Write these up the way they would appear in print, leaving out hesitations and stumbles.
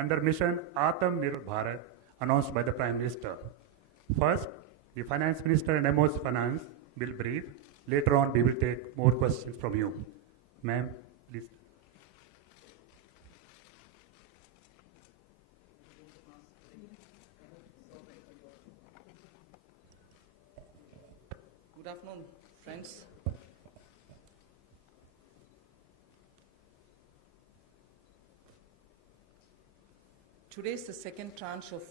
under mission Atmanirbhar Bharat announced by the Prime Minister. First, the Finance Minister and MO's Finance will brief. Later on, we will take more questions from you. Ma'am, please. Good afternoon, friends. Today is the second tranche of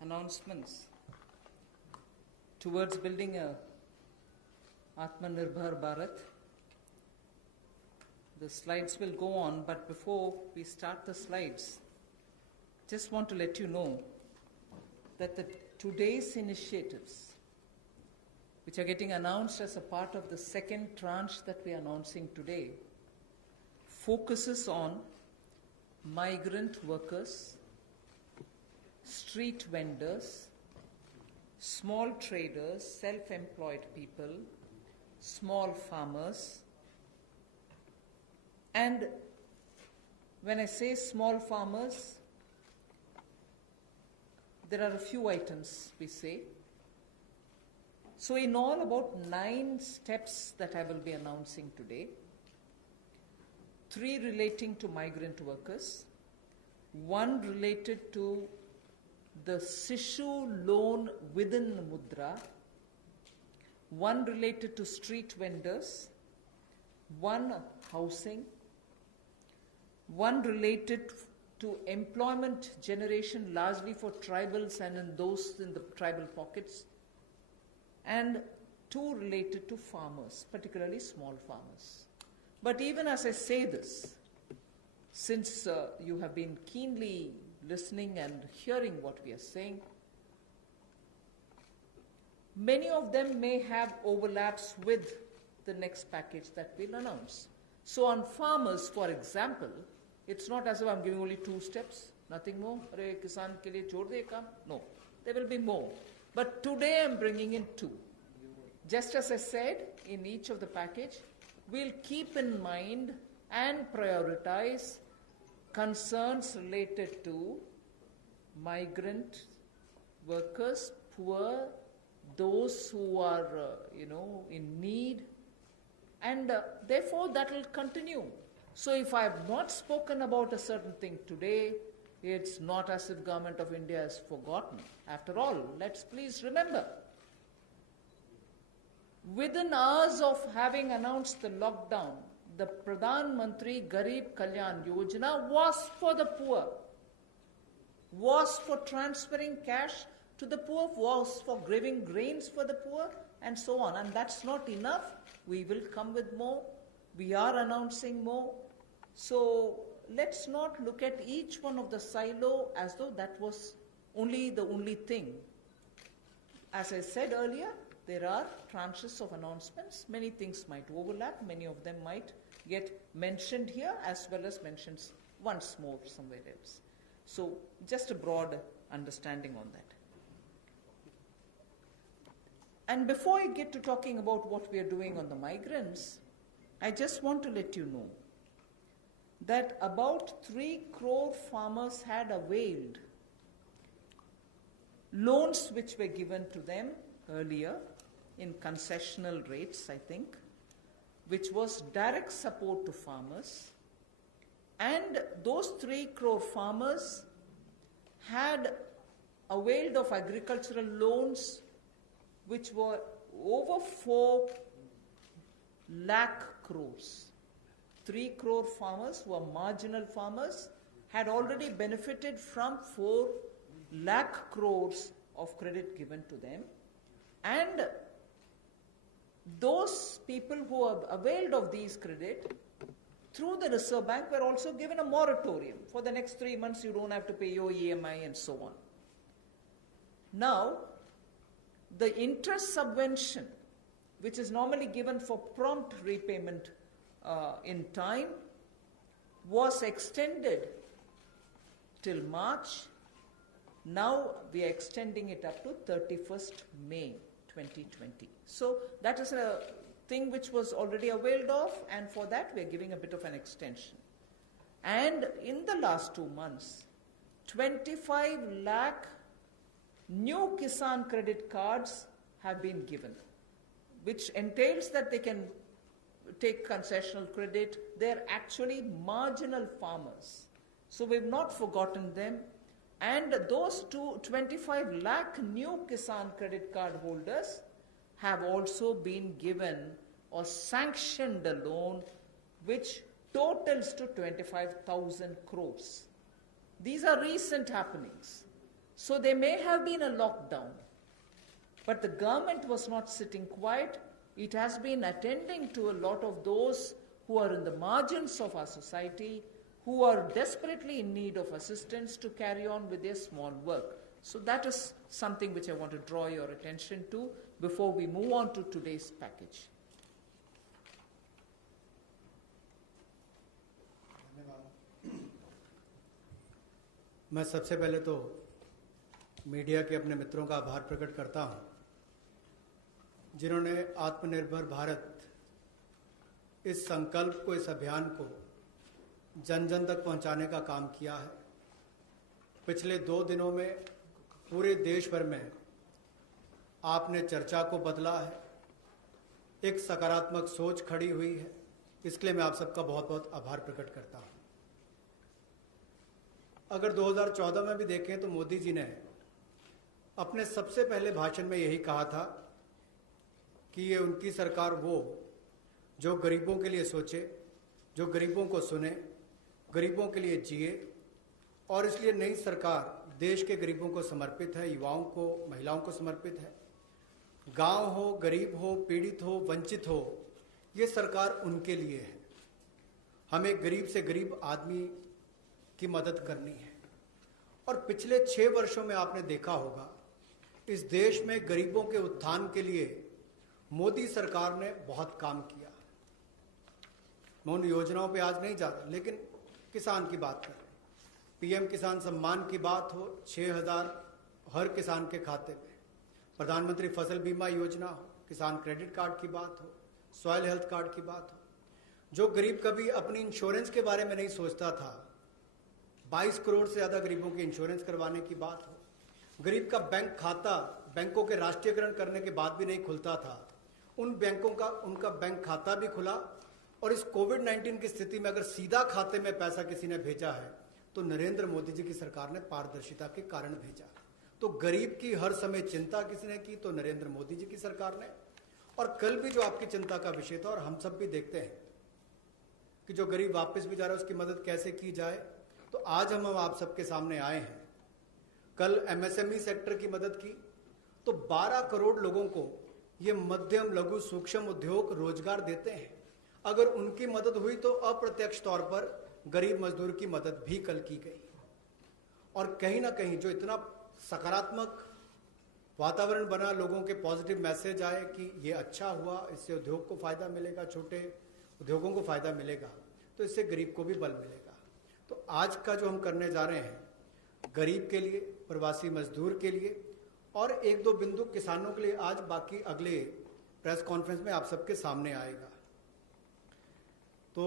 announcements towards building a Atmanirbhar Bharat. The slides will go on, but before we start the slides, just want to let you know that today's initiatives, which are getting announced as a part of the second tranche that we are announcing today, focuses on migrant workers, street vendors, small traders, self-employed people, small farmers. And when I say small farmers, there are a few items we say. So in all, about 9 steps that I will be announcing today. 3 relating to migrant workers, 1 related to the Sishu loan within Mudra, 1 related to street vendors, 1 housing, 1 related to employment generation largely for tribals and in those in the tribal pockets, and 2 related to farmers, particularly small farmers. But even as I say this, since you have been keenly listening and hearing what we are saying, many of them may have overlaps with the next package that we'll announce. So on farmers, for example, it's not as if I'm giving only 2 steps, nothing more. Arey kisan ke liye chhod de kam. No, there will be more. But today I'm bringing in 2. Just as I said, in each of the package, we'll keep in mind and prioritize concerns related to migrant workers, poor, those who are, in need, and therefore that will continue. So if I have not spoken about a certain thing today, it's not as if Government of India has forgotten. After all, let's please remember, within hours of having announced the lockdown, the Pradhan Mantri Garib Kalyan Yojana was for the poor, was for transferring cash to the poor, was for giving grains for the poor, and so on. And that's not enough. We will come with more. We are announcing more. So let's not look at each one of the silo as though that was the only thing. As I said earlier, there are tranches of announcements. Many things might overlap. Many of them might get mentioned here as well as mentioned once more somewhere else. So just a broad understanding on that. And before I get to talking about what we are doing on the migrants, I just want to let you know that about 3 crore farmers had availed loans which were given to them earlier in concessional rates, I think, which was direct support to farmers. And those 3 crore farmers had availed of agricultural loans which were over 4 lakh crores. 3 crore farmers who are marginal farmers had already benefited from 4 lakh crores of credit given to them. And those people who have availed of these credit through the Reserve Bank were also given a moratorium. For the next 3 months, you don't have to pay your EMI and so on. Now, the interest subvention, which is normally given for prompt repayment in time, was extended till March. Now we are extending it up to 31st May 2020. So that is a thing which was already availed of, and for that we are giving a bit of an extension. And in the last 2 months, 25 lakh new Kisan credit cards have been given, which entails that they can take concessional credit. They're actually marginal farmers. So we've not forgotten them. And those 25 lakh new Kisan credit card holders have also been given or sanctioned a loan which totals to 25,000 crores. These are recent happenings. So there may have been a lockdown, but the government was not sitting quiet. It has been attending to a lot of those who are in the margins of our society, who are desperately in need of assistance to carry on with their small work. So that is something which I want to draw your attention to before we move on to today's package. मैं सबसे पहले तो media के अपने मित्रों का आभार प्रकट करता हूं, जिन्होंने आत्मनिर्भर भारत इस संकल्प को, इस अभियान को जन जन तक पहुंचाने का काम किया है। पिछले 2 दिनों में पूरे देश भर में आपने चर्चा को बदला है, एक सकारात्मक सोच खड़ी हुई है। इसके लिए मैं आप सबका बहुत बहुत आभार प्रकट करता हूं। अगर 2014 में भी देखें तो मोदी जी ने अपने सबसे पहले भाषण में यही कहा था कि ये उनकी सरकार वो जो गरीबों के लिए सोचे, जो गरीबों को सुने, गरीबों के लिए जिए, और इसलिए नई सरकार देश के गरीबों को समर्पित है, युवाओं को, महिलाओं को समर्पित है। गांव हो, गरीब हो, पीड़ित हो, वंचित हो, ये सरकार उनके लिए है। हमें गरीब से गरीब आदमी की मदद करनी है। और पिछले 6 वर्षों में आपने देखा होगा, इस देश में गरीबों के उत्थान के लिए मोदी सरकार ने बहुत काम किया। मैं उन योजनाओं पे आज नहीं जा रहा, लेकिन किसान की बात करें, पीएम किसान सम्मान की बात हो, 6,000 हर किसान के खाते में, प्रधानमंत्री फसल बीमा योजना हो, किसान क्रेडिट कार्ड की बात हो, सॉइल हेल्थ कार्ड की बात हो। जो गरीब कभी अपनी इंश्योरेंस के बारे में नहीं सोचता था, 22 करोड़ से ज़्यादा गरीबों के इंश्योरेंस करवाने की बात हो। गरीब का बैंक खाता बैंकों के राष्ट्रीयकरण करने के बाद भी नहीं खुलता था, उन बैंकों का उनका बैंक खाता भी खुला। और इस कोविड-19 की स्थिति में अगर सीधा खाते में पैसा किसी ने भेजा है तो नरेंद्र मोदी जी की सरकार ने पारदर्शिता के कारण भेजा। तो गरीब की हर समय चिंता किसने की? तो नरेंद्र मोदी जी की सरकार ने। और कल भी जो आपकी चिंता का विषय था, और हम सब भी देखते हैं कि जो गरीब वापस भी जा रहा है उसकी मदद कैसे की जाए, तो आज हम आप सबके सामने आए हैं। कल एमएसएमई सेक्टर की मदद की तो 12 करोड़ लोगों को ये मध्यम लघु सूक्ष्म उद्योग रोजगार देते हैं। अगर उनकी मदद हुई तो अप्रत्यक्ष तौर पर गरीब मजदूर की मदद भी कल की गई। और कहीं ना कहीं जो इतना सकारात्मक वातावरण बना, लोगों के पॉजिटिव मैसेज आए कि ये अच्छा हुआ, इससे उद्योग को फायदा मिलेगा, छोटे उद्योगों को फायदा मिलेगा, तो इससे गरीब को भी बल मिलेगा। तो आज का जो हम करने जा रहे हैं, गरीब के लिए, प्रवासी मजदूर के लिए और 1-2 बिंदु किसानों के लिए, आज बाकी अगले प्रेस कॉन्फ्रेंस में आप सबके सामने आएगा। तो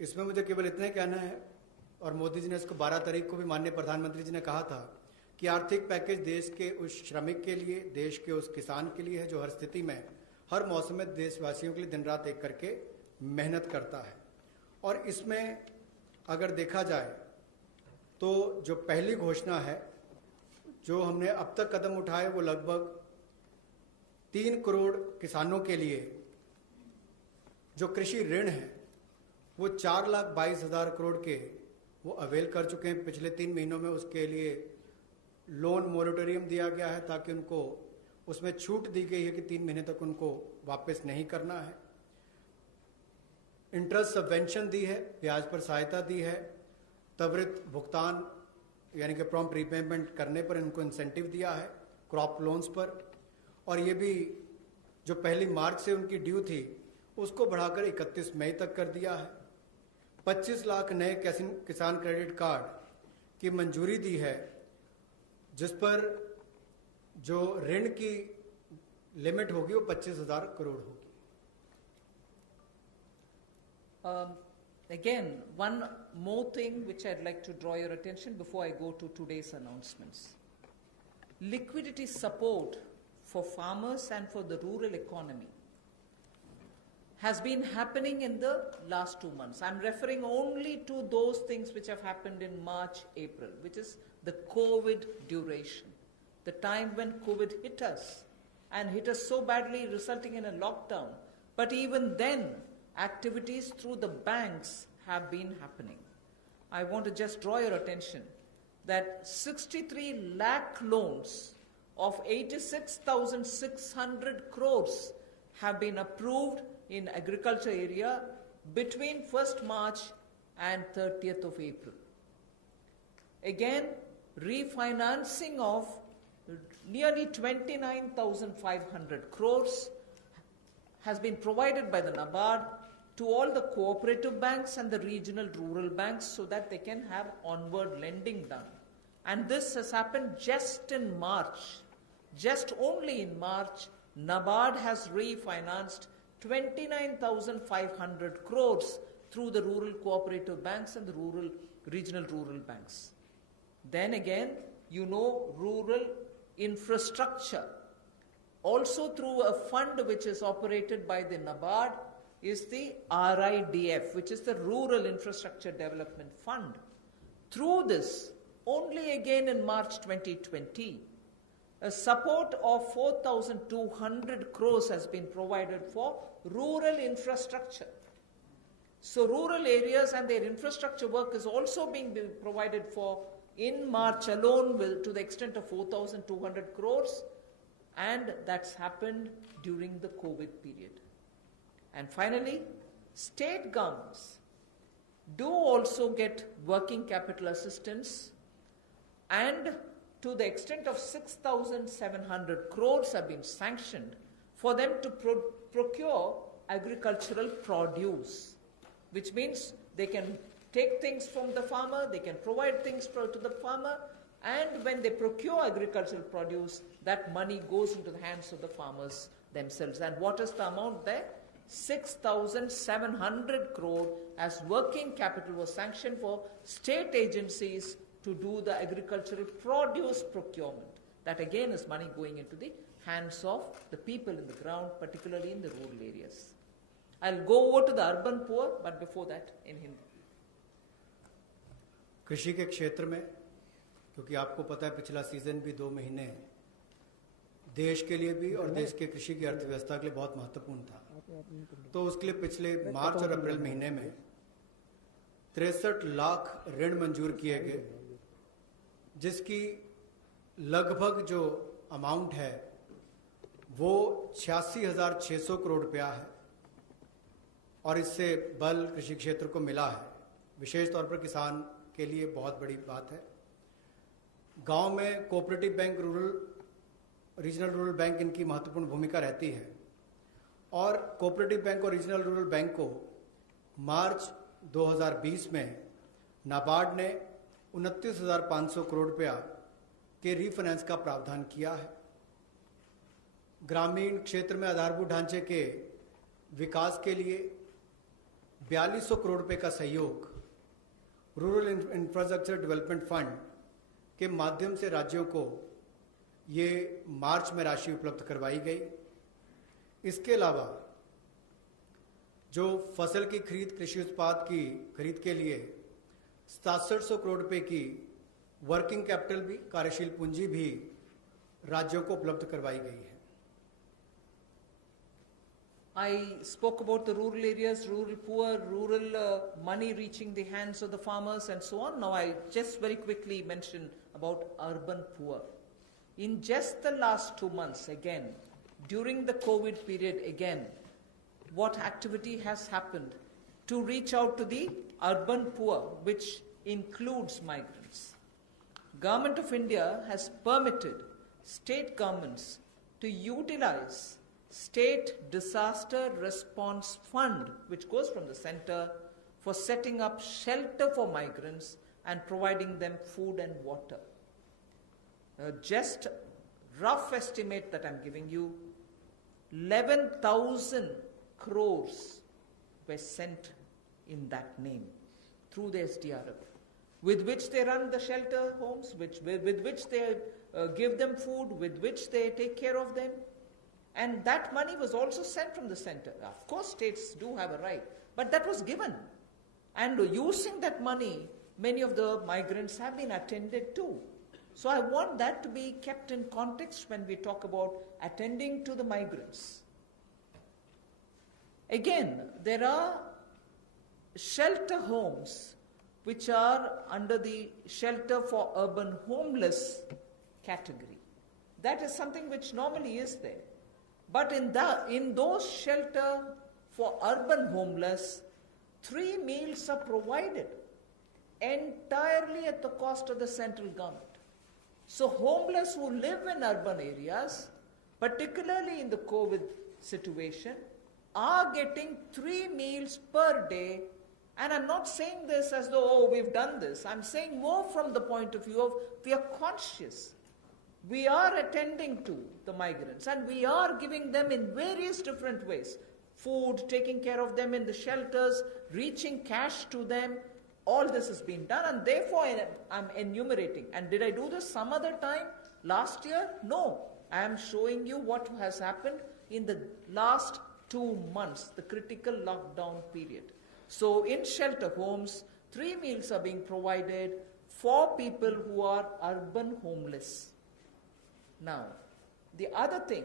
इसमें मुझे केवल इतना ही कहना है, और मोदी जी ने इसको 12 तारीख को भी माननीय प्रधानमंत्री जी ने कहा था कि आर्थिक पैकेज देश के उस श्रमिक के लिए, देश के उस किसान के लिए है जो हर स्थिति में, हर मौसम में देशवासियों के लिए दिन रात एक करके मेहनत करता है। और इसमें अगर देखा जाए तो जो पहली घोषणा है जो हमने अब तक कदम उठाए, वो लगभग 3 करोड़ किसानों के लिए जो कृषि ऋण है वो 4,22,000 करोड़ के वो अवेल कर चुके हैं। पिछले 3 महीनों में उसके लिए लोन मोरेटोरियम दिया गया है ताकि उनको उसमें छूट दी गई है कि 3 महीने तक उनको वापस नहीं करना है। इंटरेस्ट सबवेंशन दी है, ब्याज पर सहायता दी है, त्वरित भुगतान यानी कि प्रॉम्प्ट रीपेमेंट करने पर इनको इंसेंटिव दिया है, क्रॉप लोन्स पर। और ये भी जो 1 मार्च से उनकी ड्यू थी उसको बढ़ाकर 31 मई तक कर दिया है। 25 लाख नए किसान क्रेडिट कार्ड की मंजूरी दी है, जिस पर जो ऋण की लिमिट होगी वो 25,000 करोड़ होगी। Again, one more thing which I'd like to draw your attention before I go to today's announcements. Liquidity support for farmers and for the rural economy has been happening in the last 2 months. I'm referring only to those things which have happened in March, April, which is the COVID duration, the time when COVID hit us and hit us so badly, resulting in a lockdown. But even then, activities through the banks have been happening. I want to just draw your attention that 63 lakh loans of 86,600 crores have been approved in agriculture area between 1st March and 30th of April. Again, refinancing of nearly 29,500 crores has been provided by the NABARD to all the cooperative banks and the regional rural banks so that they can have onward lending done. And this has happened just in March. Just only in March, NABARD has refinanced 29,500 crores through the rural cooperative banks and the regional rural banks. Then again, you know, rural infrastructure, also through a fund which is operated by the NABARD, is the RIDF, which is the Rural Infrastructure Development Fund. Through this, only again in March 2020, a support of 4,200 crores has been provided for rural infrastructure. So rural areas and their infrastructure work is also being provided for in March alone to the extent of 4,200 crores, and that's happened during the COVID period. And finally, state governments do also get working capital assistance, and to the extent of 6,700 crores have been sanctioned for them to procure agricultural produce, which means they can take things from the farmer, they can provide things to the farmer, and when they procure agricultural produce, that money goes into the hands of the farmers themselves. And what is the amount there? 6,700 crore as working capital was sanctioned for state agencies to do the agricultural produce procurement. That again is money going into the hands of the people in the ground, particularly in the rural areas. I'll go over to the urban poor, but before that in Hindi. कृषि के क्षेत्र में, क्योंकि आपको पता है पिछला season भी 2 महीने देश के लिए भी और देश के कृषि की अर्थव्यवस्था के लिए बहुत महत्वपूर्ण था, तो उसके लिए पिछले मार्च और अप्रैल महीने में 63 लाख ऋण मंजूर किए गए, जिसकी लगभग जो अमाउंट है वो 86,600 करोड़ रुपया है, और इससे बल कृषि क्षेत्र को मिला है। विशेष तौर पर किसान के लिए बहुत बड़ी बात है। गांव में cooperative bank, regional rural bank इनकी महत्वपूर्ण भूमिका रहती है, और कोऑपरेटिव बैंक और रीजनल रूरल बैंक को मार्च 2020 में नाबार्ड ने 29,500 करोड़ रुपया के रीफाइनेंस का प्रावधान किया है। ग्रामीण क्षेत्र में आधारभूत ढांचे के विकास के लिए 4200 करोड़ रुपए का सहयोग रूरल इंफ्रास्ट्रक्चर डेवलपमेंट फंड के माध्यम से राज्यों को ये मार्च में राशि उपलब्ध करवाई गई। इसके अलावा जो फसल की खरीद, कृषि उत्पाद की खरीद के लिए 6700 करोड़ रुपए की वर्किंग कैपिटल भी, कार्यशील पूंजी भी राज्यों को उपलब्ध करवाई गई है। I spoke about the rural areas, rural poor, rural money reaching the hands of the farmers and so on. Now I just very quickly mention about urban poor. In just the last 2 months, again, during the COVID period, again, what activity has happened to reach out to the urban poor, which includes migrants? Government of India has permitted state governments to utilize State Disaster Response Fund, which goes from the center, for setting up shelter for migrants and providing them food and water. Just rough estimate that I'm giving you, 11,000 crores were sent in that name through the SDRF, with which they run the shelter homes, with which they give them food, with which they take care of them. And that money was also sent from the center. Of course, states do have a right, but that was given. And using that money, many of the migrants have been attended to. So I want that to be kept in context when we talk about attending to the migrants. Again, there are shelter homes which are under the shelter for urban homeless category. That is something which normally is there. But in those shelter for urban homeless, 3 meals are provided entirely at the cost of the central government. So homeless who live in urban areas, particularly in the COVID situation, are getting 3 meals per day. And I'm not saying this as though, oh, we've done this. I'm saying more from the point of view of we are conscious. We are attending to the migrants and we are giving them in various different ways. Food, taking care of them in the shelters, reaching cash to them. All this has been done and therefore I'm enumerating. And did I do this some other time? Last year? No. I am showing you what has happened in the last 2 months, the critical lockdown period. So in shelter homes, 3 meals are being provided for people who are urban homeless. Now, the other thing,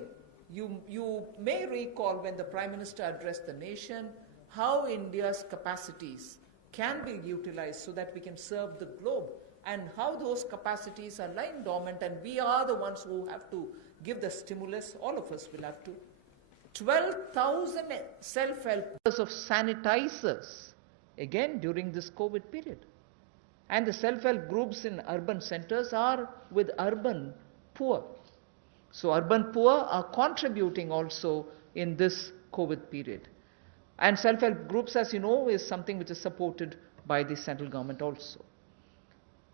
you may recall when the Prime Minister addressed the nation, how India's capacities can be utilized so that we can serve the globe, and how those capacities are lying dormant, and we are the ones who have to give the stimulus, all of us will have to. 12,000 self-help of sanitizers, again during this COVID period. And the self-help groups in urban centers are with urban poor. So urban poor are contributing also in this COVID period. And self-help groups, as you know, is something which is supported by the central government also.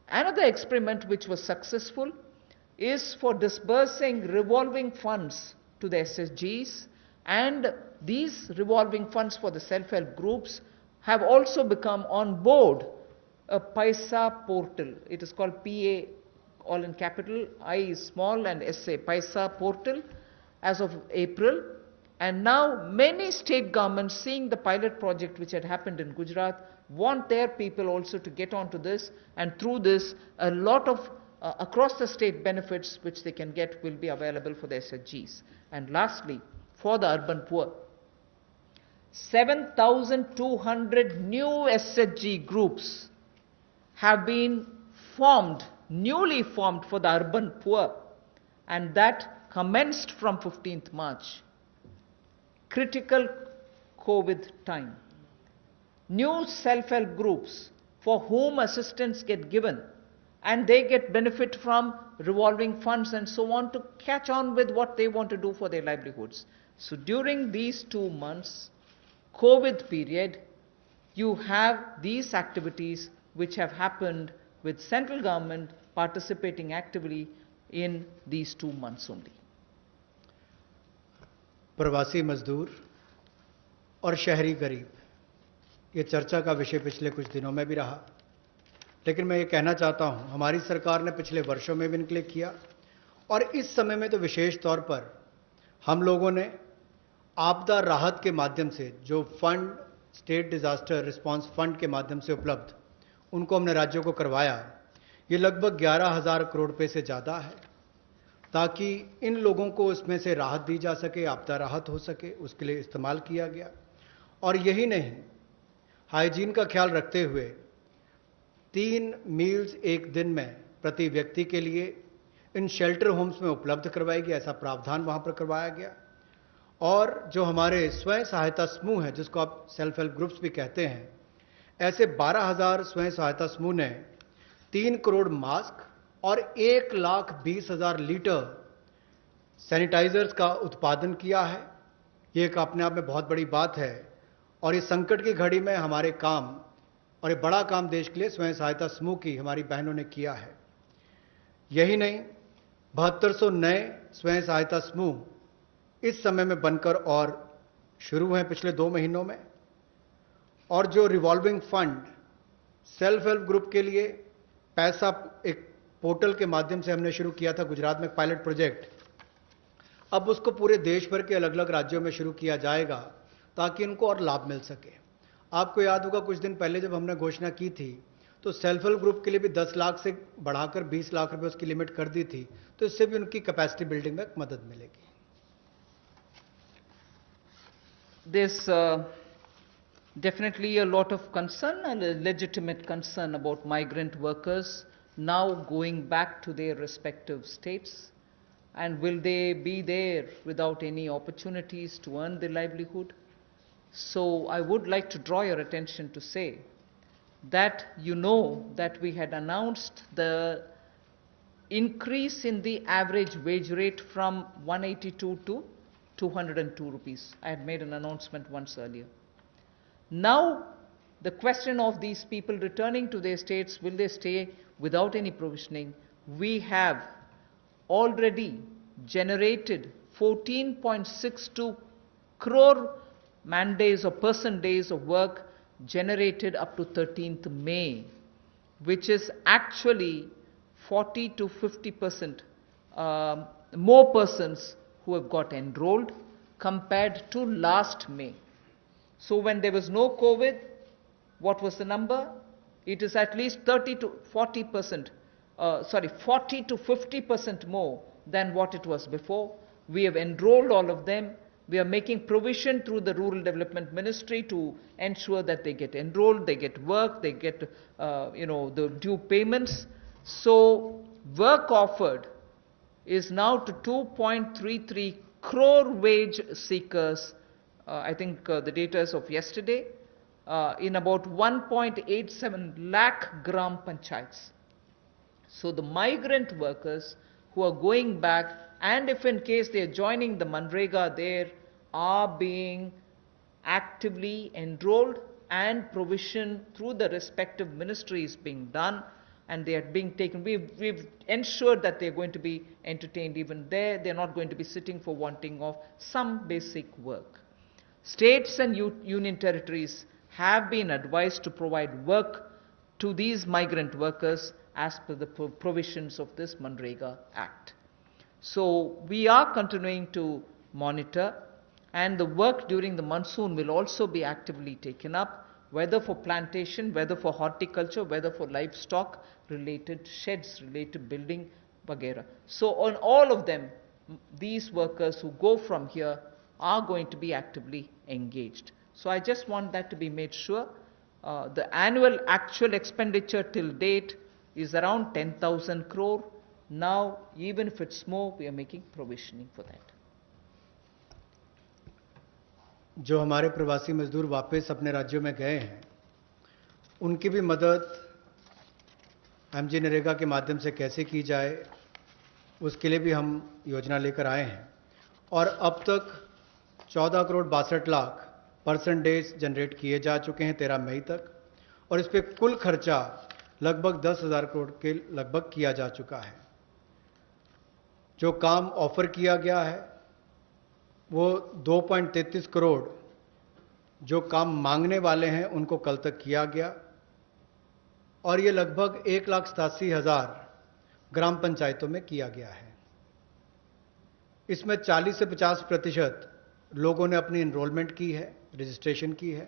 Another experiment which was successful is for disbursing revolving funds to the SSGs, and these revolving funds for the self-help groups have also become on board a Paisa portal. It is called PA, all in capital, I is small and SA, Paisa portal, as of April. And now many state governments, seeing the pilot project which had happened in Gujarat, want their people also to get onto this, and through this a lot of across the state benefits which they can get will be available for the SHGs. And lastly, for the urban poor, 7,200 new SHG groups have been formed, newly formed for the urban poor, and that commenced from 15th March. Critical COVID time. New self-help groups for whom assistance get given, and they get benefit from revolving funds and so on to catch on with what they want to do for their livelihoods. So during these 2 months, COVID period, you have these activities which have happened with central government participating actively in these 2 months only. प्रवासी मजदूर और शहरी गरीब, ये चर्चा का विषय पिछले कुछ दिनों में भी रहा, लेकिन मैं ये कहना चाहता हूं, हमारी सरकार ने पिछले वर्षों में भी इनके किया, और इस समय में तो विशेष तौर पर हम लोगों ने आपदा राहत के माध्यम से जो fund, state disaster response fund के माध्यम से उपलब्ध, उनको हमने राज्यों को करवाया। ये लगभग 11,000 करोड़ रुपए से ज़्यादा है, ताकि इन लोगों को इसमें से राहत दी जा सके, आपदा राहत हो सके, उसके लिए इस्तेमाल किया गया। और यही नहीं, हाइजीन का ख्याल रखते हुए 3 मील्स एक दिन में प्रति व्यक्ति के लिए इन शेल्टर होम्स में उपलब्ध करवाई गई, ऐसा प्रावधान वहाँ पर करवाया गया। और जो हमारे स्वयं सहायता समूह हैं, जिसको आप सेल्फ हेल्प ग्रुप्स भी कहते हैं, ऐसे 12,000 स्वयं सहायता समूह ने 3 करोड़ मास्क और 1,20,000 लीटर सैनिटाइजर्स का उत्पादन किया है। ये एक अपने आप में बहुत बड़ी बात है, और इस संकट की घड़ी में हमारे काम, और ये बड़ा काम देश के लिए स्वयं सहायता समूह की हमारी बहनों ने किया है। यही नहीं, 7200 नए स्वयं सहायता समूह इस समय में बनकर और शुरू हैं पिछले 2 महीनों में, और जो revolving fund self help group के लिए पैसा एक पोर्टल के माध्यम से हमने शुरू किया था गुजरात में पायलट प्रोजेक्ट, अब उसको पूरे देश भर के अलग अलग राज्यों में शुरू किया जाएगा ताकि इनको और लाभ मिल सके। आपको याद होगा कुछ दिन पहले जब हमने घोषणा की थी तो सेल्फ हेल्प ग्रुप के लिए भी 10 लाख से बढ़ाकर 20 लाख रुपए उसकी लिमिट कर दी थी, तो इससे भी उनकी कैपेसिटी बिल्डिंग में मदद मिलेगी। There's definitely a lot of concern and a legitimate concern about migrant workers now going back to their respective states. And will they be there without any opportunities to earn their livelihood? So I would like to draw your attention to say that you know that we had announced the increase in the average wage rate from 182 to 202 rupees. I had made an announcement once earlier. Now, the question of these people returning to their states, will they stay without any provisioning? We have already generated 14.62 crore man days or person days of work generated up to 13th May, which is actually 40 to 50% more persons who have got enrolled compared to last May. So when there was no COVID, what was the number? It is at least 30 to 40%, 40 to 50% more than what it was before. We have enrolled all of them. We are making provision through the Rural Development Ministry to ensure that they get enrolled, they get work, they get the due payments. So work offered is now to 2.33 crore wage seekers. I think the data is of yesterday, in about 1.87 lakh gram panchayats. So the migrant workers who are going back, and if in case they are joining the Manrega, there are being actively enrolled and provision through the respective ministries being done, and they are being taken. We've ensured that they're going to be entertained even there. They're not going to be sitting for wanting of some basic work. States and union territories have been advised to provide work to these migrant workers as per the provisions of this Manrega Act. So we are continuing to monitor, and the work during the monsoon will also be actively taken up, whether for plantation, whether for horticulture, whether for livestock related sheds, related building, vagera. So on all of them, these workers who go from here are going to be actively engaged. So I just want that to be made sure. The annual actual expenditure till date is around 10,000 crore. Now, even if it's more, we are making provisioning for that. जो हमारे प्रवासी मजदूर वापस अपने राज्यों में गए हैं, उनकी भी मदद एमजी नरेगा के माध्यम से कैसे की जाए, उसके लिए भी हम योजना लेकर आए हैं। और अब तक 14 crore 62 lakh person days generate किए जा चुके हैं 13 मई तक, और इस पर कुल खर्चा लगभग 10,000 करोड़ के लगभग किया जा चुका है। जो काम ऑफर किया गया है वो 2.33 करोड़ जो काम मांगने वाले हैं उनको कल तक किया गया, और ये लगभग 1,87,000 ग्राम पंचायतों में किया गया है। इसमें 40 से 50% लोगों ने अपनी एनरोलमेंट की है, रजिस्ट्रेशन की है।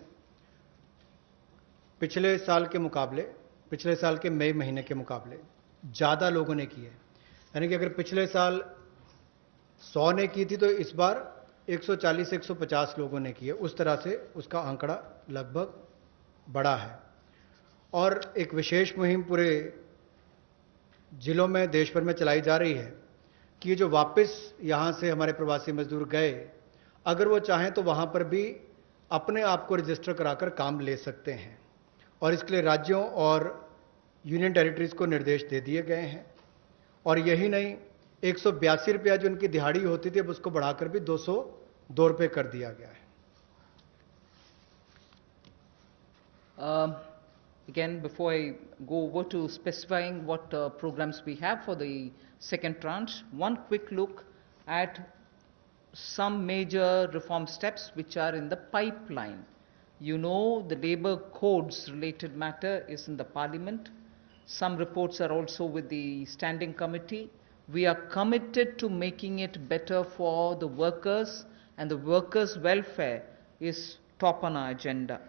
पिछले साल के मई महीने के मुकाबले ज़्यादा लोगों ने की है। यानी कि अगर पिछले साल 100 ने की थी तो इस बार 140 से 150 लोगों ने की है। उस तरह से उसका आंकड़ा लगभग बड़ा है। और एक विशेष मुहिम पूरे जिलों में देश भर में चलाई जा रही है कि ये जो वापस यहाँ से हमारे प्रवासी मजदूर गए, अगर वो चाहें तो वहाँ पर भी अपने आप को रजिस्टर कराकर काम ले सकते हैं, और इसके लिए राज्यों और यूनियन टेरिटरीज को निर्देश दे दिए गए हैं। और यही नहीं, 182 रुपया जो उनकी दिहाड़ी होती थी अब उसको बढ़ाकर भी 202 रुपये कर दिया गया है। Again, before I go over to specifying what programs we have for the second tranche, one quick look at some major reform steps which are in the pipeline. You know, the labor codes related matter is in the parliament. Some reports are also with the standing committee. We are committed to making it better for the workers, and the workers' welfare is top on our agenda.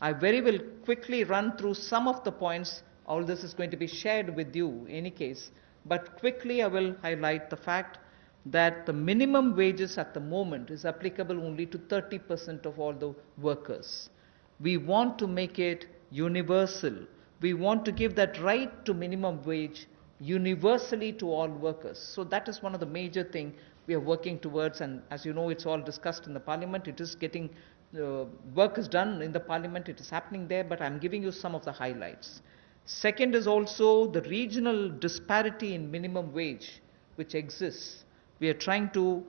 I very will quickly run through some of the points. All this is going to be shared with you in any case, but quickly I will highlight the fact that the minimum wages at the moment is applicable only to 30% of all the workers. We want to make it universal. We want to give that right to minimum wage universally to all workers. So that is one of the major things we are working towards, and as you know, it's all discussed in the parliament. It is getting, work is done in the parliament, it is happening there, but I'm giving you some of the highlights. Second is also the regional disparity in minimum wage which exists. We are trying to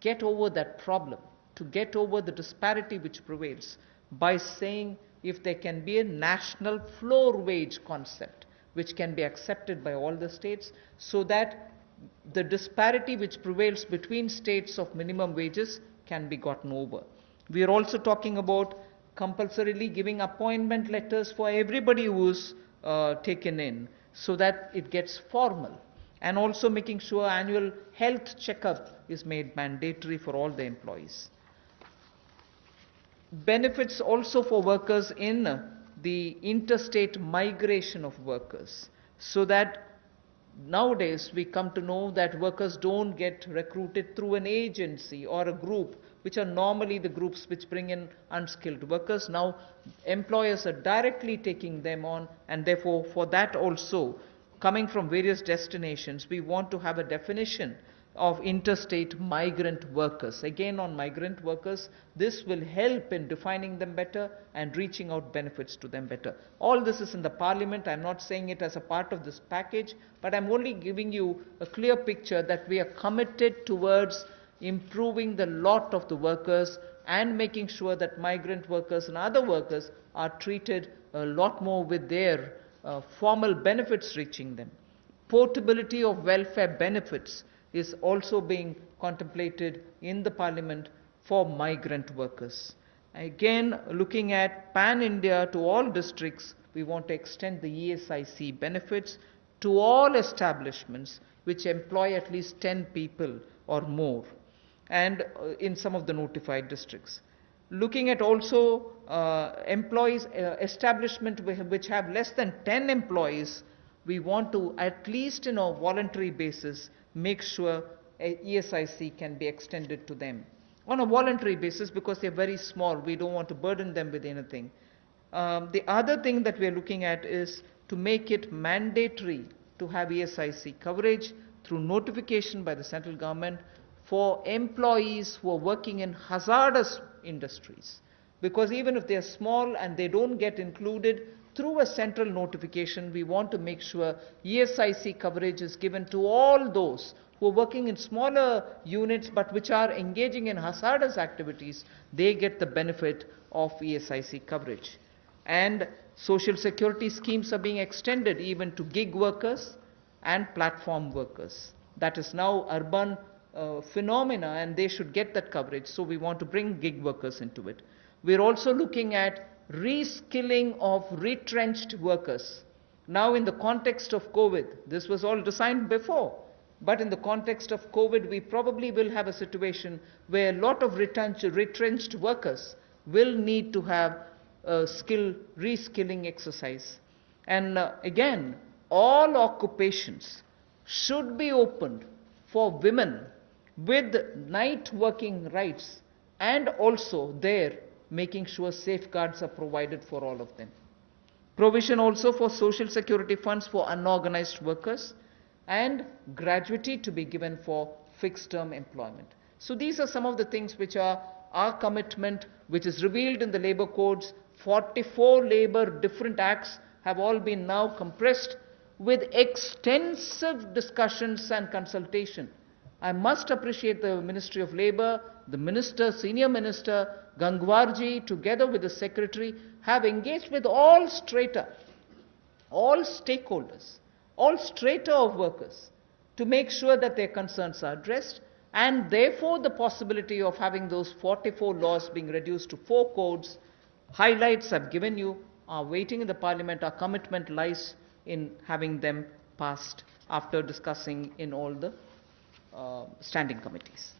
get over that problem, to get over the disparity which prevails by saying if there can be a national floor wage concept which can be accepted by all the states, so that the disparity which prevails between states of minimum wages can be gotten over. We are also talking about compulsorily giving appointment letters for everybody who is taken in, so that it gets formal, and also making sure annual health checkup is made mandatory for all the employees. Benefits also for workers in the interstate migration of workers, so that nowadays we come to know that workers don't get recruited through an agency or a group, which are normally the groups which bring in unskilled workers. Now employers are directly taking them on, and therefore for that also, coming from various destinations, we want to have a definition of interstate migrant workers. Again, on migrant workers, this will help in defining them better and reaching out benefits to them better. All this is in the parliament. I'm not saying it as a part of this package, but I'm only giving you a clear picture that we are committed towards improving the lot of the workers and making sure that migrant workers and other workers are treated a lot more with their formal benefits reaching them. Portability of welfare benefits is also being contemplated in the parliament for migrant workers. Again, looking at pan-India to all districts, we want to extend the ESIC benefits to all establishments which employ at least 10 people or more, and in some of the notified districts. Looking at also employees, establishment which have less than 10 employees, we want to, at least in a voluntary basis, make sure ESIC can be extended to them on a voluntary basis, because they're very small. We don't want to burden them with anything. The other thing that we're looking at is to make it mandatory to have ESIC coverage through notification by the central government for employees who are working in hazardous industries. Because even if they're small and they don't get included through a central notification, we want to make sure ESIC coverage is given to all those who are working in smaller units but which are engaging in hazardous activities. They get the benefit of ESIC coverage. And social security schemes are being extended even to gig workers and platform workers. That is now urban phenomena, and they should get that coverage. So we want to bring gig workers into it. We're also looking at reskilling of retrenched workers. Now in the context of COVID, this was all designed before, but in the context of COVID, we probably will have a situation where a lot of retrenched workers will need to have a reskilling exercise. And again, all occupations should be opened for women with night working rights, and also there making sure safeguards are provided for all of them. Provision also for social security funds for unorganized workers, and gratuity to be given for fixed term employment. So these are some of the things which are our commitment, which is revealed in the labor codes. 44 labor different acts have all been now compressed with extensive discussions and consultation. I must appreciate the Ministry of Labour, the Minister, Senior Minister Gangwarji, together with the Secretary, have engaged with all strata, all stakeholders, all strata of workers, to make sure that their concerns are addressed, and therefore the possibility of having those 44 laws being reduced to 4 codes highlights I've given you are waiting in the Parliament. Our commitment lies in having them passed after discussing in all the standing committees.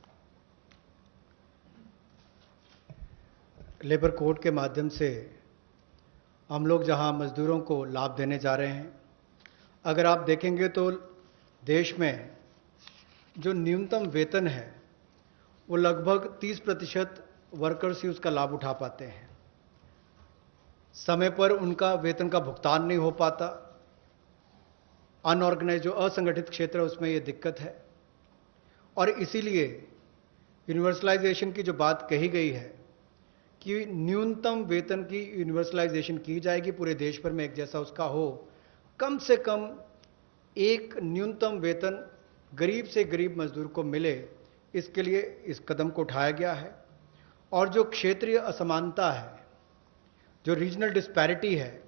Labour code के माध्यम से हम लोग जहां मजदूरों को लाभ देने जा रहे हैं, अगर आप देखेंगे तो देश में जो न्यूनतम वेतन है वो लगभग 30% वर्कर्स ही उसका लाभ उठा पाते हैं। समय पर उनका वेतन का भुगतान नहीं हो पाता। अनऑर्गेनाइज जो असंगठित क्षेत्र है उसमें ये दिक्कत है, और इसीलिए यूनिवर्सलाइजेशन की जो बात कही गई है कि न्यूनतम वेतन की यूनिवर्सलाइजेशन की जाएगी, पूरे देश भर में एक जैसा उसका हो, कम से कम एक न्यूनतम वेतन गरीब से गरीब मजदूर को मिले, इसके लिए इस कदम को उठाया गया है। और जो क्षेत्रीय असमानता है, जो रीजनल डिस्पैरिटी है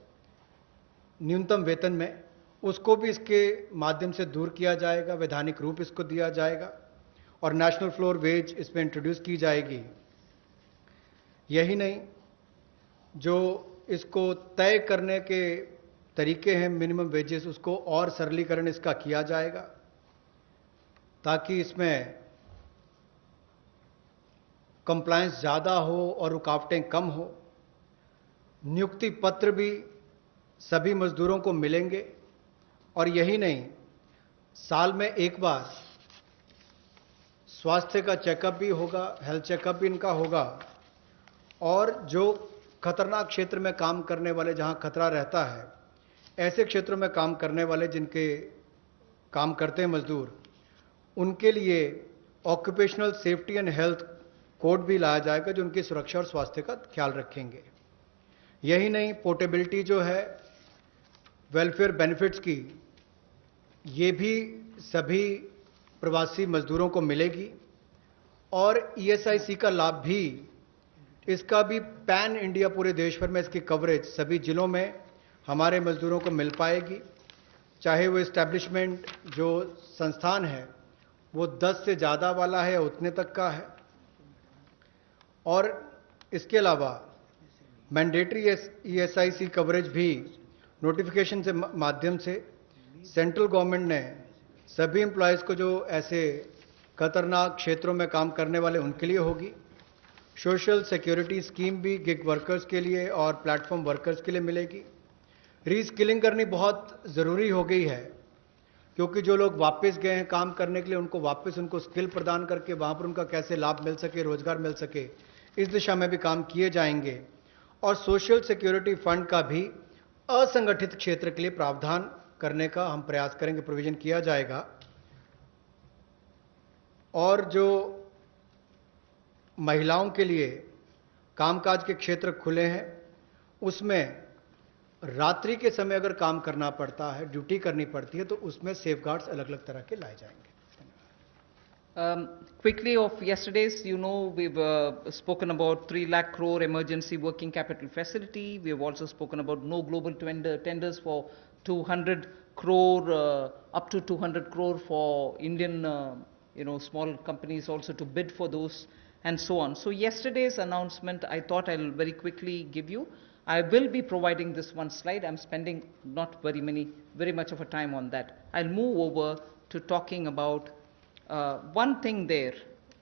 न्यूनतम वेतन में, उसको भी इसके माध्यम से दूर किया जाएगा, वैधानिक रूप इसको दिया जाएगा और नेशनल फ्लोर वेज इसमें इंट्रोड्यूस की जाएगी। यही नहीं, जो इसको तय करने के तरीके हैं मिनिमम वेजेस, उसको और सरलीकरण इसका किया जाएगा ताकि इसमें कंप्लायंस ज़्यादा हो और रुकावटें कम हो। नियुक्ति पत्र भी सभी मजदूरों को मिलेंगे, और यही नहीं, साल में एक बार स्वास्थ्य का चेकअप भी होगा, हेल्थ चेकअप भी इनका होगा। और जो खतरनाक क्षेत्र में काम करने वाले, जहां खतरा रहता है, ऐसे क्षेत्रों में काम करने वाले जिनके काम करते हैं मजदूर, उनके लिए occupational safety and health code भी लाया जाएगा जो उनकी सुरक्षा और स्वास्थ्य का ख्याल रखेंगे। यही नहीं, पोर्टेबिलिटी जो है वेलफेयर बेनिफिट्स की, ये भी सभी प्रवासी मजदूरों को मिलेगी। और ईएसआईसी का लाभ भी, इसका भी पैन इंडिया पूरे देश भर में इसकी कवरेज सभी जिलों में हमारे मजदूरों को मिल पाएगी, चाहे वो इस्टेब्लिशमेंट जो संस्थान है वो 10 से ज़्यादा वाला है या उतने तक का है। और इसके अलावा मैंडेटरी ईएसआईसी कवरेज भी नोटिफिकेशन से माध्यम से सेंट्रल गवर्नमेंट ने सभी एम्प्लॉयज़ को जो ऐसे खतरनाक क्षेत्रों में काम करने वाले उनके लिए होगी। सोशल सिक्योरिटी स्कीम भी गिग वर्कर्स के लिए और प्लेटफॉर्म वर्कर्स के लिए मिलेगी। रीस्किलिंग करनी बहुत ज़रूरी हो गई है, क्योंकि जो लोग वापस गए हैं काम करने के लिए, उनको वापस उनको स्किल प्रदान करके वहाँ पर उनका कैसे लाभ मिल सके, रोजगार मिल सके, इस दिशा में भी काम किए जाएंगे। और सोशल सिक्योरिटी फंड का भी असंगठित क्षेत्र के लिए प्रावधान करने का हम प्रयास करेंगे, प्रोविजन किया जाएगा। और जो महिलाओं के लिए कामकाज के क्षेत्र खुले हैं, उसमें रात्रि के समय अगर काम करना पड़ता है, ड्यूटी करनी पड़ती है, तो उसमें सेफगार्ड्स अलग अलग तरह के लाए जाएंगे। Quickly of yesterday's, you know, we've spoken about 3 lakh crore emergency working capital facility. We have also spoken about no global tenders for 200 crore, up to 200 crore for Indian, small companies also to bid for those, and so on. So yesterday's announcement, I thought I'll very quickly give you. I will be providing this one slide. I'm spending not very much of a time on that. I'll move over to talking about one thing there.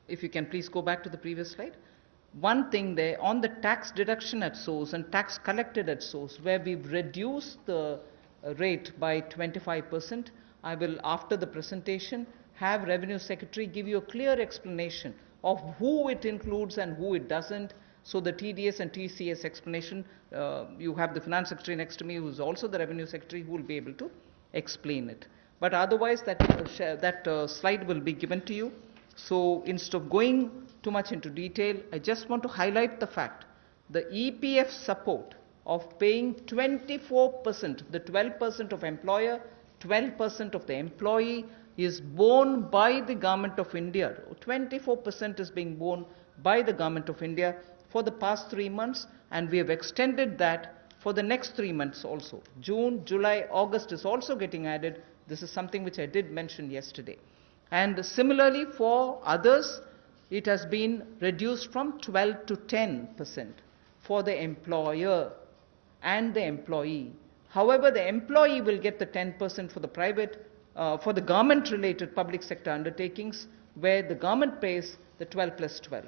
If you can please go back to the previous slide. One thing there on the tax deduction at source and tax collected at source, where we've reduced the rate by 25%. I will, after the presentation, have Revenue Secretary give you a clear explanation of who it includes and who it doesn't. So the TDS and TCS explanation, you have the Finance Secretary next to me, who is also the Revenue Secretary, who will be able to explain it. But otherwise, that slide will be given to you. So instead of going too much into detail, I just want to highlight the fact the EPF support of paying 24%, the 12% of employer, 12% of the employee, is borne by the Government of India. 24% is being borne by the Government of India for the past 3 months, and we have extended that for the next 3 months also. June, July, August is also getting added. This is something which I did mention yesterday. And similarly for others, it has been reduced from 12 to 10%. for the employer and the employee. However, the employee will get the 10% for the private, for the government-related public sector undertakings, where the government pays the 12 plus 12.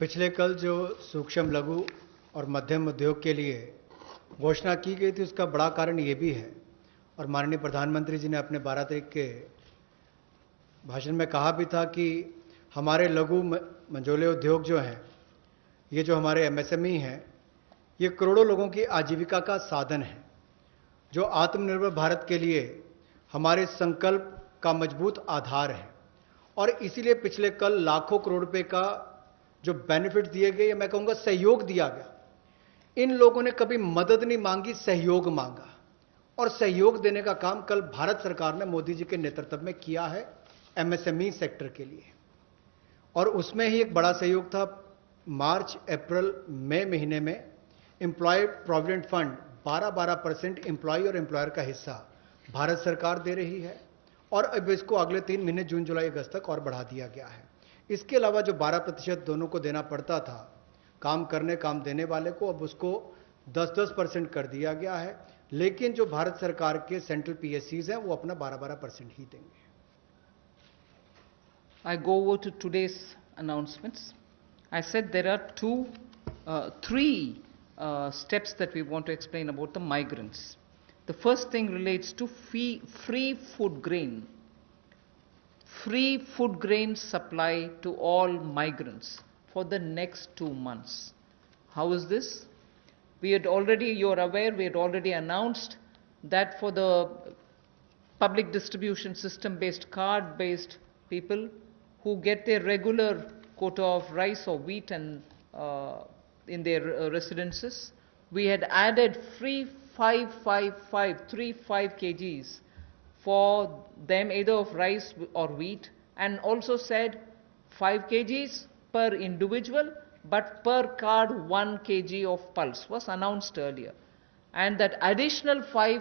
पिछले कल जो सूक्ष्म लघु और मध्यम उद्योग के लिए घोषणा की गई थी, उसका बड़ा कारण ये भी है, और माननीय प्रधानमंत्री जी ने अपने 12 तारीख के भाषण में कहा भी था कि हमारे लघु मंझोले उद्योग जो हैं, ये जो हमारे एमएसएमई हैं, ये करोड़ों लोगों की आजीविका का साधन है, जो आत्मनिर्भर भारत के लिए हमारे संकल्प का मजबूत आधार है। और इसीलिए पिछले कल लाखों करोड़ रुपए का जो बेनिफिट दिए गए, मैं कहूँगा सहयोग दिया गया। इन लोगों ने कभी मदद नहीं मांगी, सहयोग मांगा, और सहयोग देने का काम कल भारत सरकार ने मोदी जी के नेतृत्व में किया है एमएसएमई सेक्टर के लिए। और उसमें ही एक बड़ा सहयोग था, मार्च अप्रैल मई महीने में एम्प्लॉय प्रोविडेंट फंड 12% एम्प्लॉय और एम्प्लॉयर का हिस्सा भारत सरकार दे रही है, और अब इसको अगले 3 महीने जून जुलाई अगस्त तक और बढ़ा दिया गया है। इसके अलावा जो 12% दोनों को देना पड़ता था काम करने काम देने वाले को, अब उसको 10% कर दिया गया है। लेकिन जो भारत सरकार के सेंट्रल पीएससीज हैं वो अपना 12% ही देंगे। I go over to today's announcements. I said there are three steps that we want to explain about the migrants. The first thing relates to free food grain. Free food grain supply to all migrants for the next 2 months. How is this? You're aware, we had already announced that for the public distribution system based, card based people who get their regular quota of rice or wheat and in their residences, we had added free 5 kgs for them, either of rice or wheat, and also said 5 kgs per individual, but per card 1 kg of pulse was announced earlier. And that additional 5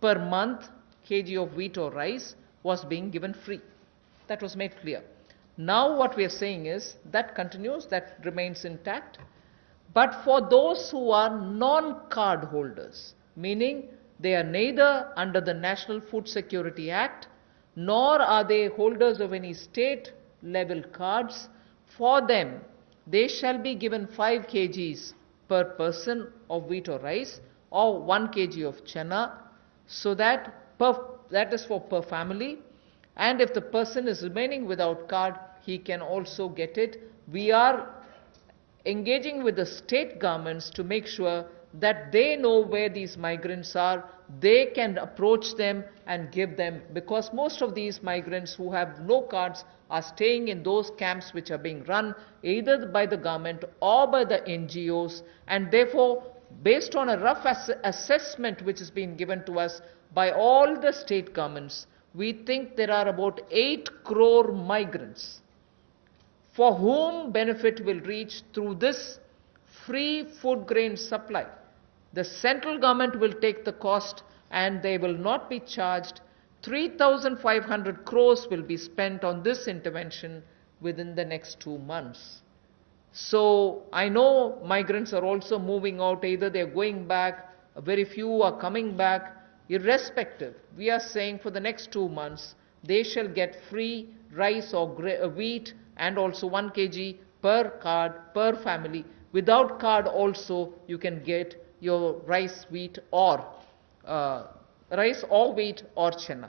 per month kg of wheat or rice was being given free. That was made clear. Now what we are saying is that continues, that remains intact. But for those who are non-card holders, meaning they are neither under the National Food Security Act, nor are they holders of any state level cards, for them they shall be given 5 kgs per person of wheat or rice, or 1 kg of chana, so that is for per family. And if the person is remaining without card, he can also get it. We are engaging with the state governments to make sure that they know where these migrants are, they can approach them and give them, because most of these migrants who have no cards are staying in those camps which are being run either by the government or by the NGOs, and therefore, based on a rough assessment which has been given to us by all the state governments, we think there are about 8 crore migrants for whom benefit will reach through this free food grain supply. The central government will take the cost and they will not be charged. 3,500 crores will be spent on this intervention within the next 2 months. So I know migrants are also moving out, either they're going back, very few are coming back. Irrespective, we are saying for the next 2 months, they shall get free rice or wheat and also 1 kg per card, per family. Without card also, you can get your rice, wheat or wheat or chana.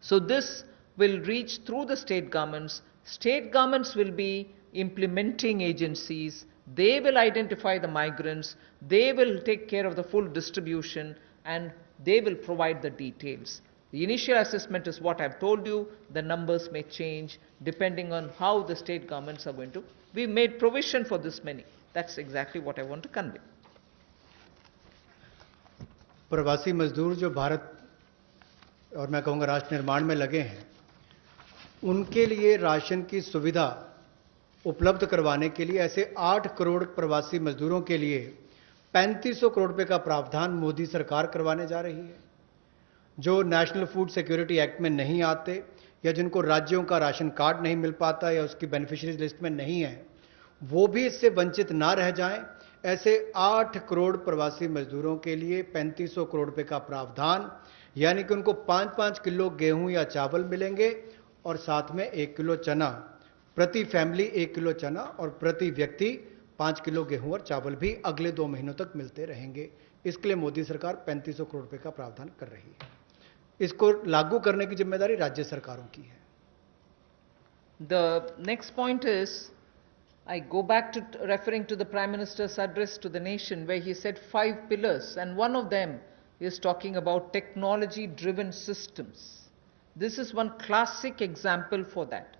So this will reach through the state governments. State governments will be implementing agencies. They will identify the migrants. They will take care of the full distribution, and they will provide the details. The initial assessment is what I've told you. The numbers may change depending on how the state governments are going to. We made provision for this many. That's exactly what I want to convey. प्रवासी मजदूर जो भारत और मैं कहूँगा राष्ट्र निर्माण में लगे हैं, उनके लिए राशन की सुविधा उपलब्ध करवाने के लिए ऐसे 8 करोड़ प्रवासी मजदूरों के लिए 3500 करोड़ रुपए का प्रावधान मोदी सरकार करवाने जा रही है, जो नेशनल फूड सिक्योरिटी एक्ट में नहीं आते या जिनको राज्यों का राशन कार्ड नहीं मिल पाता या उसकी बेनिफिशियरीज लिस्ट में नहीं है, वो भी इससे वंचित ना रह जाएं। ऐसे 8 करोड़ प्रवासी मजदूरों के लिए 3500 करोड़ रुपए का प्रावधान, यानी कि उनको 5-5 किलो गेहूं या चावल मिलेंगे और साथ में 1 किलो चना, प्रति फैमिली 1 किलो चना और प्रति व्यक्ति 5 किलो गेहूं और चावल भी अगले 2 महीनों तक मिलते रहेंगे। इसके लिए मोदी सरकार 3500 करोड़ रुपए का प्रावधान कर रही है। इसको लागू करने की जिम्मेदारी राज्य सरकारों की है। The next point is, I go back to referring to the Prime Minister's address to the nation, where he said 5 pillars, and one of them is talking about technology-driven systems. This is one classic example for that,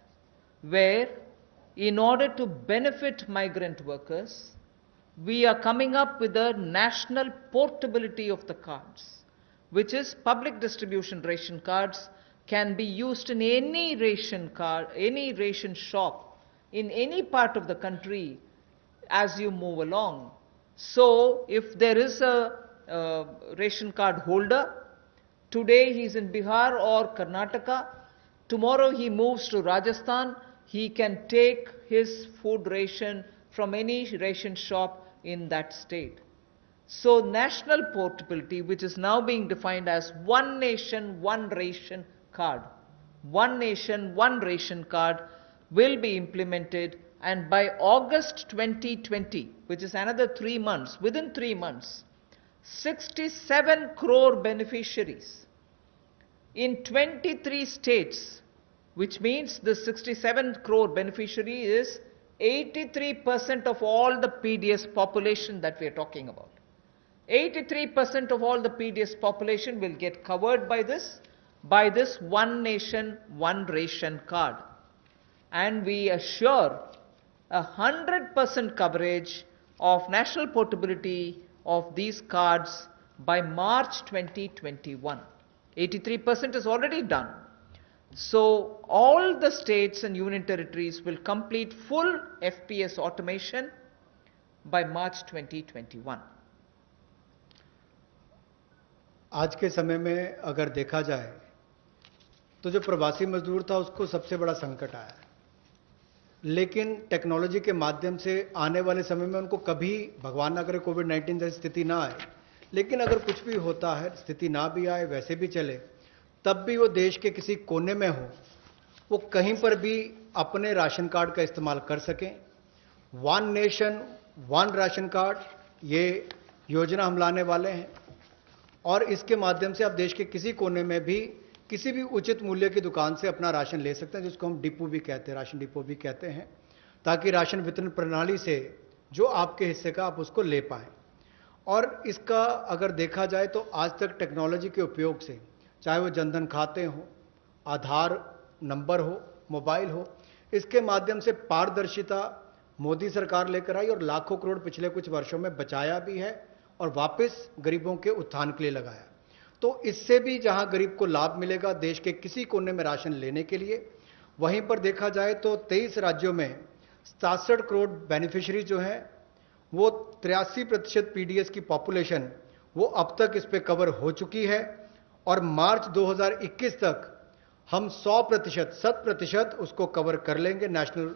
where in order to benefit migrant workers, we are coming up with a national portability of the cards, which is public distribution ration cards can be used in any ration card, any ration shop in any part of the country as you move along. So if there is a ration card holder, today he is in Bihar or Karnataka, tomorrow he moves to Rajasthan, he can take his food ration from any ration shop in that state. So national portability, which is now being defined as one nation, one ration card, one nation, one ration card, will be implemented, and by August 2020, which is another 3 months, within 3 months, 67 crore beneficiaries in 23 states, which means the 67 crore beneficiary is 83% of all the PDS population that we are talking about. 83% of all the PDS population will get covered by this one nation, one ration card. And we assure 100% coverage of national portability of these cards by March 2021. 83% is already done. So all the states and union territories will complete full FPS automation by March 2021. आज के समय में अगर देखा जाए तो जो प्रवासी मजदूर था उसको सबसे बड़ा संकट आया, लेकिन टेक्नोलॉजी के माध्यम से आने वाले समय में उनको कभी, भगवान ना करे, कोविड-19 जैसी स्थिति ना आए, लेकिन अगर कुछ भी होता है, स्थिति ना भी आए, वैसे भी चले, तब भी वो देश के किसी कोने में हो, वो कहीं पर भी अपने राशन कार्ड का इस्तेमाल कर सकें। One nation one ration card, ये योजना हम लाने वाले हैं और इसके माध्यम से आप देश के किसी कोने में भी किसी भी उचित मूल्य की दुकान से अपना राशन ले सकते हैं, जिसको हम डिपो भी कहते हैं, राशन डिपो भी कहते हैं, ताकि राशन वितरण प्रणाली से जो आपके हिस्से का आप उसको ले पाएं। और इसका अगर देखा जाए तो आज तक टेक्नोलॉजी के उपयोग से, चाहे वो जनधन खाते हो, आधार नंबर हो, मोबाइल हो, इसके माध्यम से पारदर्शिता मोदी सरकार लेकर आई और लाखों करोड़ पिछले कुछ वर्षों में बचाया भी है और वापस गरीबों के उत्थान के लिए लगाया। तो इससे भी जहां गरीब को लाभ मिलेगा देश के किसी कोने में राशन लेने के लिए, वहीं पर देखा जाए तो 23 राज्यों में 67 करोड़ बेनिफिशियरी जो हैं, वो 83% पीडीएस की पॉपुलेशन वो अब तक इस पे कवर हो चुकी है और मार्च 2021 तक हम 100% उसको कवर कर लेंगे नेशनल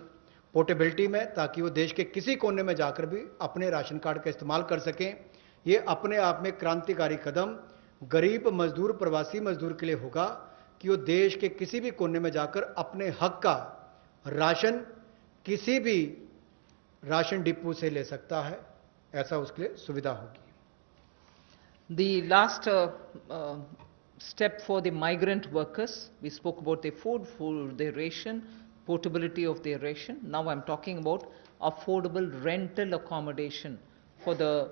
पोर्टेबिलिटी में, ताकि वो देश के किसी कोने में जाकर भी अपने राशन कार्ड का इस्तेमाल कर सकें। ये अपने आप में क्रांतिकारी कदम गरीब मजदूर, प्रवासी मजदूर के लिए होगा कि वो देश के किसी भी कोने में जाकर अपने हक का राशन किसी भी राशन डिपो से ले सकता है, ऐसा उसके लिए सुविधा होगी। The last step for the migrant workers, we spoke about their food, their ration, portability of their ration. Now I'm talking about affordable rental accommodation for the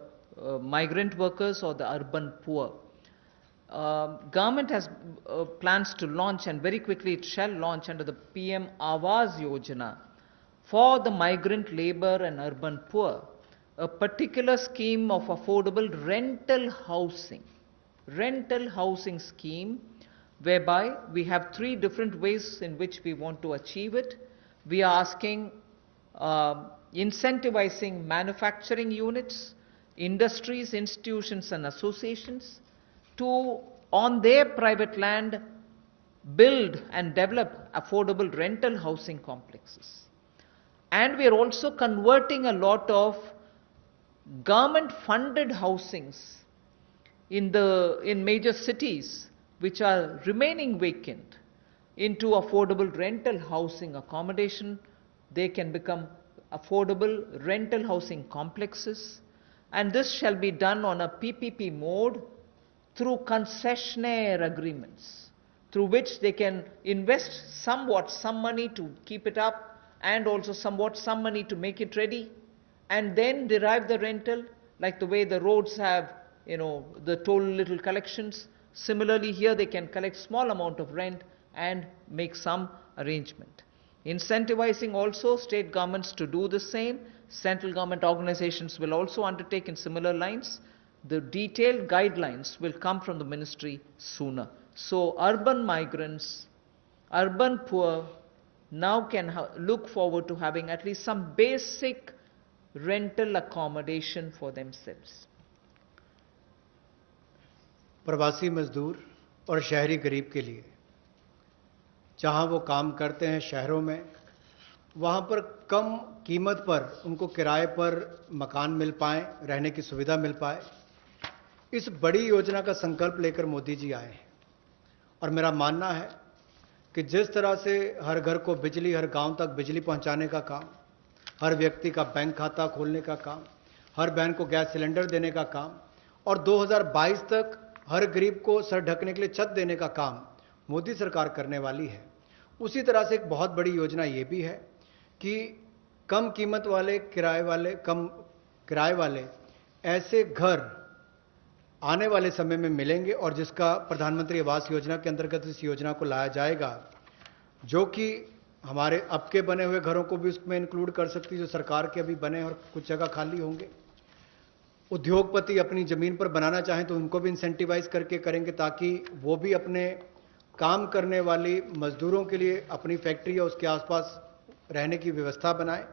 migrant workers or the urban poor. Government has plans to launch, and very quickly it shall launch under the PM Awas Yojana for the migrant labor and urban poor, a particular scheme of affordable rental housing scheme, whereby we have 3 different ways in which we want to achieve it. We are asking incentivizing manufacturing units, industries, institutions and associations to, on their private land, build and develop affordable rental housing complexes. And we are also converting a lot of government funded housings in major cities which are remaining vacant into affordable rental housing accommodation. They can become affordable rental housing complexes, and this shall be done on a PPP mode through concessionaire agreements, through which they can invest somewhat some money to keep it up and also somewhat some money to make it ready, and then derive the rental, like the way the roads have, the toll little collections. Similarly, here they can collect small amount of rent and make some arrangement. Incentivizing also state governments to do the same. Central government organizations will also undertake in similar lines. The detailed guidelines will come from the ministry sooner. So urban migrants, urban poor now can look forward to having at least some basic rental accommodation for themselves. प्रवासी मजदूर और शहरी गरीब के लिए जहां वो काम करते हैं शहरों में, वहां पर कम कीमत पर उनको किराए पर मकान मिल पाए, रहने की सुविधा मिल पाए, इस बड़ी योजना का संकल्प लेकर मोदी जी आए हैं। और मेरा मानना है कि जिस तरह से हर घर को बिजली, हर गांव तक बिजली पहुंचाने का काम, हर व्यक्ति का बैंक खाता खोलने का काम, हर बहन को गैस सिलेंडर देने का काम और 2022 तक हर गरीब को सर ढकने के लिए छत देने का काम मोदी सरकार करने वाली है, उसी तरह से एक बहुत बड़ी योजना ये भी है कि कम कीमत वाले कम किराए वाले ऐसे घर आने वाले समय में मिलेंगे और जिसका प्रधानमंत्री आवास योजना के अंतर्गत इस योजना को लाया जाएगा, जो कि हमारे अब के बने हुए घरों को भी उसमें इंक्लूड कर सकती है, जो सरकार के अभी बने और कुछ जगह खाली होंगे। उद्योगपति अपनी जमीन पर बनाना चाहें तो उनको भी इंसेंटिवाइज करके करेंगे, ताकि वो भी अपने काम करने वाली मजदूरों के लिए अपनी फैक्ट्री या उसके आसपास रहने की व्यवस्था बनाएं,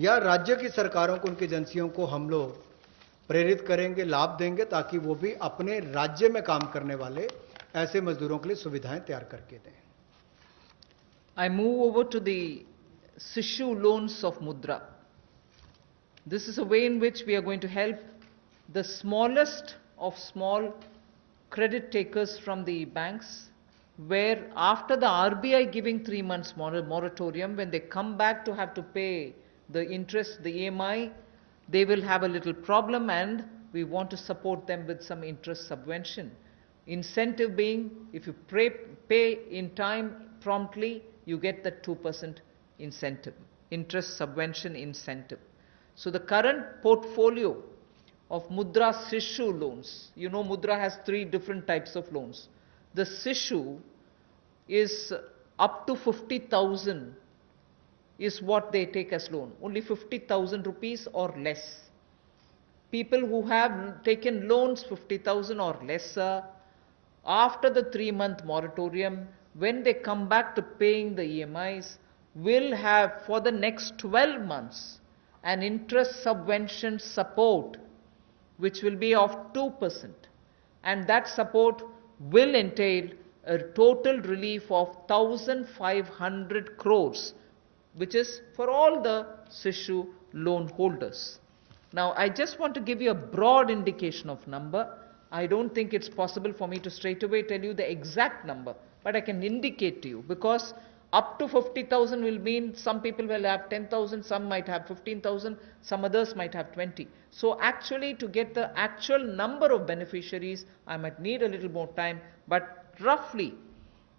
या राज्य की सरकारों को, उनकी एजेंसियों को हम लोग प्रेरित करेंगे, लाभ देंगे, ताकि वो भी अपने राज्य में काम करने वाले ऐसे मजदूरों के लिए सुविधाएं तैयार करके दें। I move over to the Sishu loans of Mudra. This is a way in which we are going to help the smallest of small credit takers from the banks, where after the RBI giving 3 months moratorium, when they come back to have to pay the interest, the EMI, they will have a little problem, and we want to support them with some interest subvention. Incentive being, if you pay in time promptly, you get the 2% incentive, interest subvention incentive. So the current portfolio of Mudra Sishu loans, Mudra has 3 different types of loans. The Sishu is up to 50,000 is what they take as loan, only 50,000 rupees or less. People who have taken loans 50,000 or lesser, after the 3-month moratorium, when they come back to paying the EMIs, will have for the next 12 months an interest subvention support which will be of 2%, and that support will entail a total relief of 1,500 crores, which is for all the Sishu loan holders. Now, I just want to give you a broad indication of number. I don't think it's possible for me to straight away tell you the exact number, but I can indicate to you, because up to 50,000 will mean some people will have 10,000, some might have 15,000, some others might have 20. So actually, to get the actual number of beneficiaries, I might need a little more time, but roughly,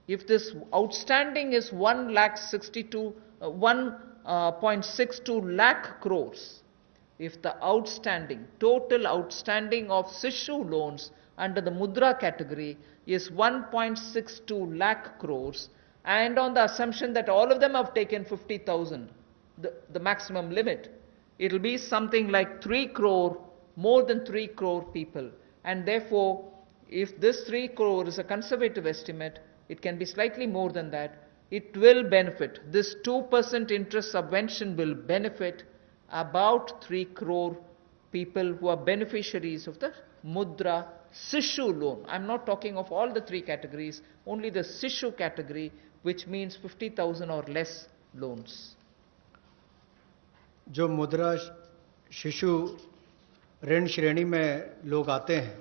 if this outstanding is 1.62 lakh crores, if the total outstanding of Sishu loans under the Mudra category is 1.62 lakh crores, and on the assumption that all of them have taken 50,000, the maximum limit, it will be something like 3 crore, more than 3 crore people. And therefore, if this 3 crore is a conservative estimate, it can be slightly more than that. It will benefit, this 2% interest subvention will benefit about 3 crore people who are beneficiaries of the Mudra Sishu loan. I'm not talking of all the 3 categories, only the Sishu category which means 50,000 or less loans. जो मुद्रा शिशु ऋण श्रेणी में लोग आते हैं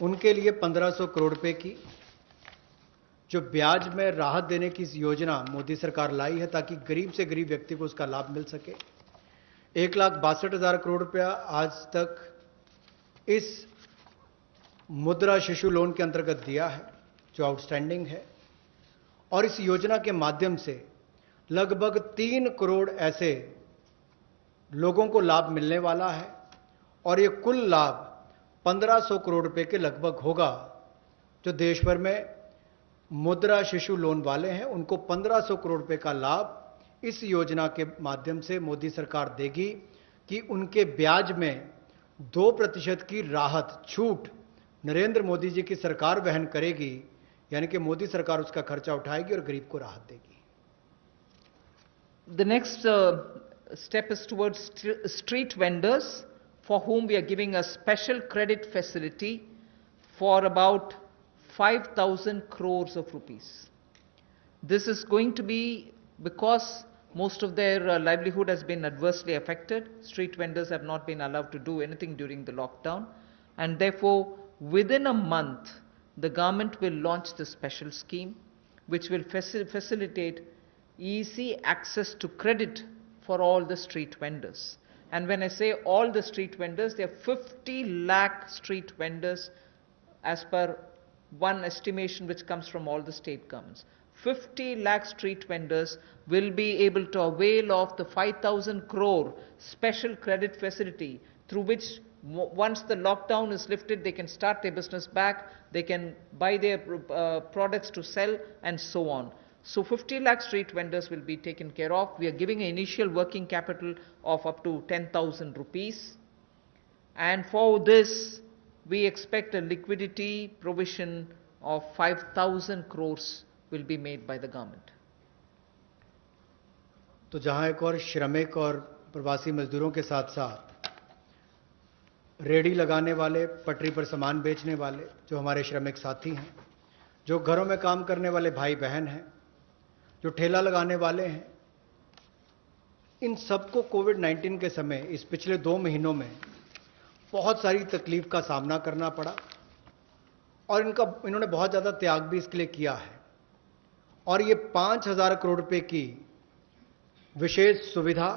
उनके लिए 1500 करोड़ रुपए की जो ब्याज में राहत देने की योजना मोदी सरकार लाई है ताकि गरीब से गरीब व्यक्ति को उसका लाभ मिल सके। 1,62,000 करोड़ रुपया आज तक इस मुद्रा शिशु लोन के अंतर्गत दिया है जो आउटस्टैंडिंग है, और इस योजना के माध्यम से लगभग 3 करोड़ ऐसे लोगों को लाभ मिलने वाला है, और ये कुल लाभ 1500 करोड़ रुपए के लगभग होगा। जो देश भर में मुद्रा शिशु लोन वाले हैं उनको 1500 करोड़ रुपए का लाभ इस योजना के माध्यम से मोदी सरकार देगी कि उनके ब्याज में 2% की राहत छूट नरेंद्र मोदी जी की सरकार वहन करेगी, यानी कि मोदी सरकार उसका खर्चा उठाएगी और गरीब को राहत देगी। The next step is towards street vendors, for whom we are giving a special credit facility for about 5,000 crores of rupees. This is going to be because most of their livelihood has been adversely affected. Street vendors have not been allowed to do anything during the lockdown, and therefore within a month the government will launch this special scheme which will facilitate easy access to credit for all the street vendors. And when I say all the street vendors, there are 50 lakh street vendors as per one estimation which comes from all the state governments. 50 lakh street vendors will be able to avail of the 5,000 crore special credit facility, through which once the lockdown is lifted, they can start their business back, they can buy their products to sell, and so on. So 50 lakh street vendors will be taken care of. We are giving an initial working capital of up to 10,000 rupees. And for this, we expect a liquidity provision of 5,000 crores will be made by the government. तो जहां एक और श्रमिक और प्रवासी मजदूरों के साथ साथ रेडी लगाने वाले, पटरी पर सामान बेचने वाले जो हमारे श्रमिक साथी हैं, जो घरों में काम करने वाले भाई बहन हैं, जो ठेला लगाने वाले हैं, इन सबको कोविड-19 के समय इस पिछले 2 महीनों में बहुत सारी तकलीफ का सामना करना पड़ा, और इन्होंने बहुत ज़्यादा त्याग भी इसके लिए किया है। और ये 5,000 करोड़ रुपए की विशेष सुविधा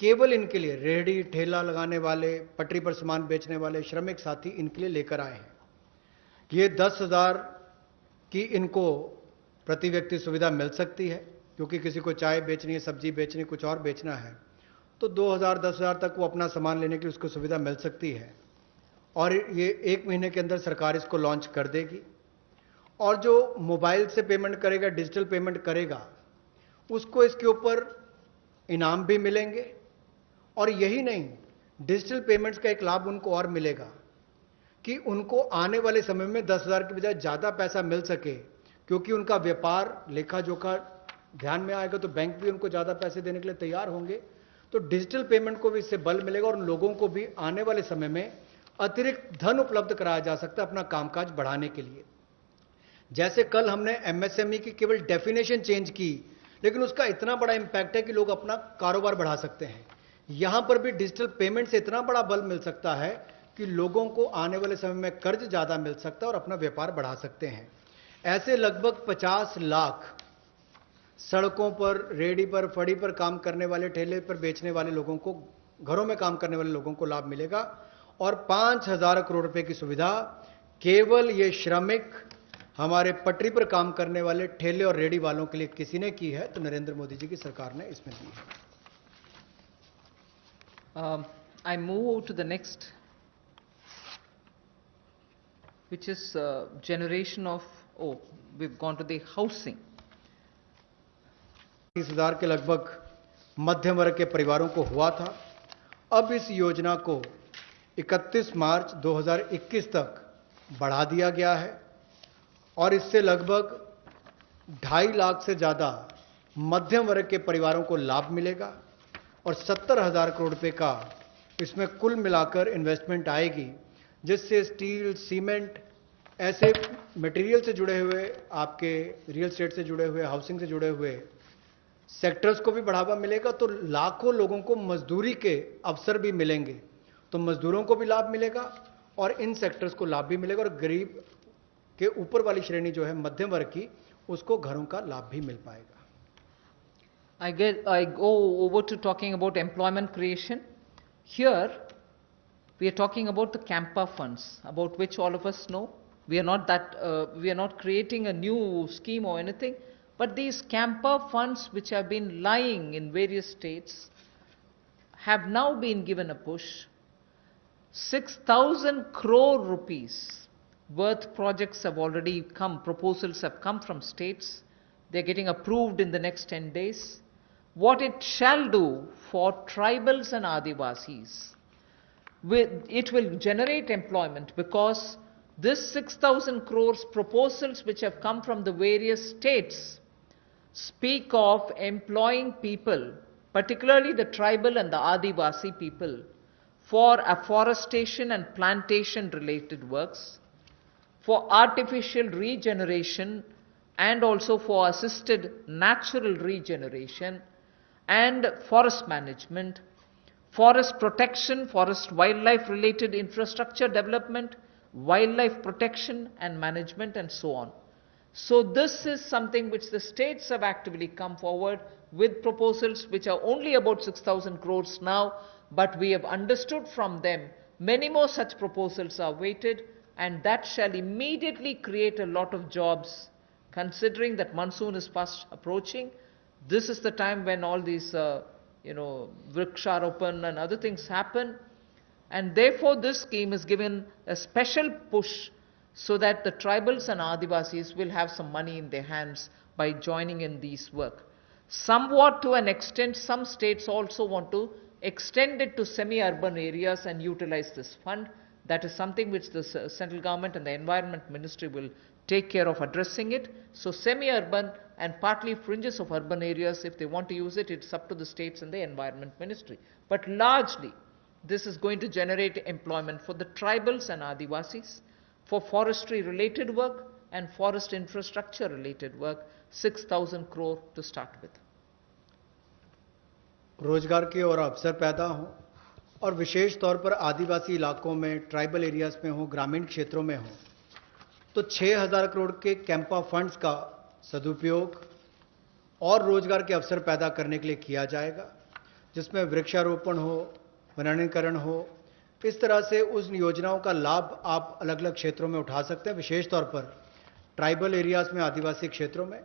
केवल इनके लिए, रेहड़ी ठेला लगाने वाले, पटरी पर सामान बेचने वाले श्रमिक साथी, इनके लिए लेकर आए हैं। ये 10,000 की इनको प्रति व्यक्ति सुविधा मिल सकती है, क्योंकि किसी को चाय बेचनी है, सब्जी बेचनी, कुछ और बेचना है, तो 2,000 10,000 तक वो अपना सामान लेने की उसको सुविधा मिल सकती है। और ये 1 महीने के अंदर सरकार इसको लॉन्च कर देगी। और जो मोबाइल से पेमेंट करेगा, डिजिटल पेमेंट करेगा, उसको इसके ऊपर इनाम भी मिलेंगे। और यही नहीं, डिजिटल पेमेंट्स का एक लाभ उनको और मिलेगा कि उनको आने वाले समय में 10,000 की बजाय ज़्यादा पैसा मिल सके, क्योंकि उनका व्यापार लेखा जोखा ध्यान में आएगा तो बैंक भी उनको ज़्यादा पैसे देने के लिए तैयार होंगे। तो डिजिटल पेमेंट को भी इससे बल मिलेगा, और उन लोगों को भी आने वाले समय में अतिरिक्त धन उपलब्ध कराया जा सकता है अपना कामकाज बढ़ाने के लिए। जैसे कल हमने एमएसएमई की केवल डेफिनेशन चेंज की, लेकिन उसका इतना बड़ा इंपैक्ट है कि लोग अपना कारोबार बढ़ा सकते हैं। यहां पर भी डिजिटल पेमेंट से इतना बड़ा बल मिल सकता है कि लोगों को आने वाले समय में कर्ज ज़्यादा मिल सकता है और अपना व्यापार बढ़ा सकते हैं। ऐसे लगभग 50 लाख सड़कों पर, रेडी पर, फड़ी पर काम करने वाले, ठेले पर बेचने वाले लोगों को, घरों में काम करने वाले लोगों को लाभ मिलेगा। और 5,000 करोड़ रुपए की सुविधा केवल ये श्रमिक, हमारे पटरी पर काम करने वाले ठेले और रेडी वालों के लिए किसी ने की है, तो नरेंद्र मोदी जी की सरकार ने इसमें दी है। I move to the next, which is generation of, we've gone to the housing. 30,000 के लगभग मध्यम वर्ग के परिवारों को हुआ था। अब इस योजना को 31 मार्च 2021 तक बढ़ा दिया गया है, और इससे लगभग 2.5 लाख से ज़्यादा मध्यम वर्ग के परिवारों को लाभ मिलेगा, और 70,000 करोड़ रुपए का इसमें कुल मिलाकर इन्वेस्टमेंट आएगी, जिससे स्टील, सीमेंट ऐसे मटेरियल से जुड़े हुए, आपके रियल एस्टेट से जुड़े हुए, हाउसिंग से जुड़े हुए सेक्टर्स को भी बढ़ावा मिलेगा, तो लाखों लोगों को मजदूरी के अवसर भी मिलेंगे। तो मजदूरों को भी लाभ मिलेगा और इन सेक्टर्स को लाभ भी मिलेगा, और गरीब के ऊपर वाली श्रेणी जो है मध्यम वर्ग की, उसको घरों का लाभ भी मिल पाएगा। I go over to talking about employment creation. Here, we are talking about the Campa funds, about which all of us know. We are not creating a new scheme or anything, but these Campa funds which have been lying in various states have now been given a push. 6,000 crore rupees worth projects have already come, proposals have come from states. They're getting approved in the next 10 days. What it shall do for tribals and Adivasis, it will generate employment, because this 6,000 crores proposals which have come from the various states speak of employing people, particularly the tribal and the Adivasi people, for afforestation and plantation related works, for artificial regeneration, and also for assisted natural regeneration, and forest management, forest protection, forest wildlife related infrastructure development, wildlife protection and management, and so on. So this is something which the states have actively come forward with proposals which are only about 6,000 crores now, but we have understood from them many more such proposals are waited, and that shall immediately create a lot of jobs, considering that monsoon is fast approaching. This is the time when all these, Vriksharopan and other things happen, and therefore this scheme is given a special push so that the tribals and Adivasis will have some money in their hands by joining in these work. Somewhat to an extent, some states also want to extend it to semi-urban areas and utilize this fund. That is something which the central government and the environment ministry will take care of addressing it. So semi-urban and partly fringes of urban areas, if they want to use it, it's up to the states and the environment ministry. But largely, this is going to generate employment for the tribals and Adivasis, for forestry related work and forest infrastructure related work, 6,000 crore to start with. रोजगार के और अवसर पैदा हों, और विशेष तौर पर आदिवासी इलाकों में, ट्राइबल एरियाज में हो, ग्रामीण क्षेत्रों में हो, तो 6,000 करोड़ के कैंपा फंड्स का सदुपयोग और रोजगार के अवसर पैदा करने के लिए किया जाएगा, जिसमें वृक्षारोपण हो, वनीकरण हो। इस तरह से उस योजनाओं का लाभ आप अलग अलग क्षेत्रों में उठा सकते हैं, विशेष तौर पर ट्राइबल एरियाज में, आदिवासी क्षेत्रों में,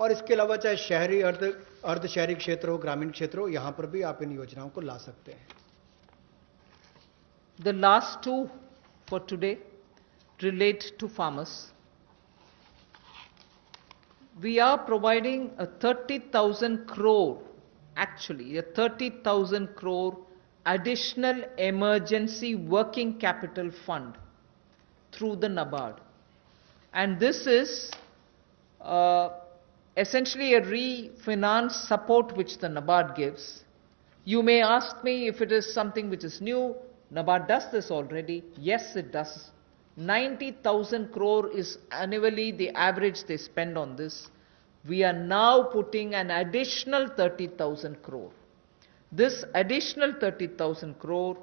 और इसके अलावा चाहे शहरी, अर्ध शहरी क्षेत्र हो, ग्रामीण क्षेत्र हो, यहां पर भी आप इन योजनाओं को ला सकते हैं। The last two for today relate to farmers. We are providing a 30,000 crore, actually a 30,000 crore additional emergency working capital fund through the NABARD. And this is essentially a refinance support which the NABARD gives. You may ask me if it is something which is new. NABARD does this already. Yes, it does. 90,000 crore is annually the average they spend on this. We are now putting an additional 30,000 crore. This additional 30,000 crore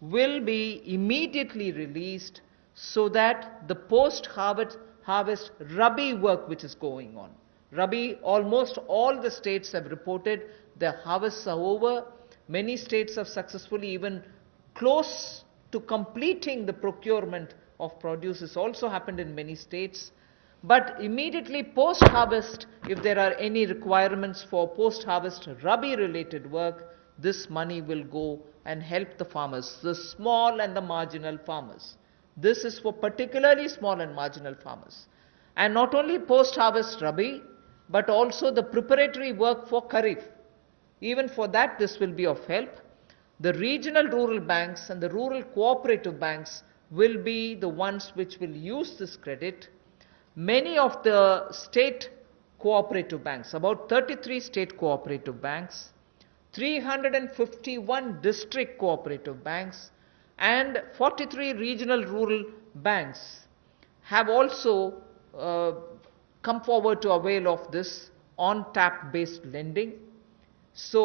will be immediately released so that the post-harvest Rabi work which is going on. Rabi, almost all the states have reported their harvests are over. Many states have successfully even close to completing the procurement of produce. This also happened in many states. But immediately post-harvest, if there are any requirements for post-harvest Rabi related work, this money will go and help the farmers, the small and the marginal farmers. This is for particularly small and marginal farmers. And not only post-harvest Rabi, but also the preparatory work for Kharif. Even for that, this will be of help. The regional rural banks and the rural cooperative banks will be the ones which will use this credit. Many of the state cooperative banks, about 33 state cooperative banks, 351 district cooperative banks, and 43 regional rural banks have also come forward to avail of this on-tap based lending. So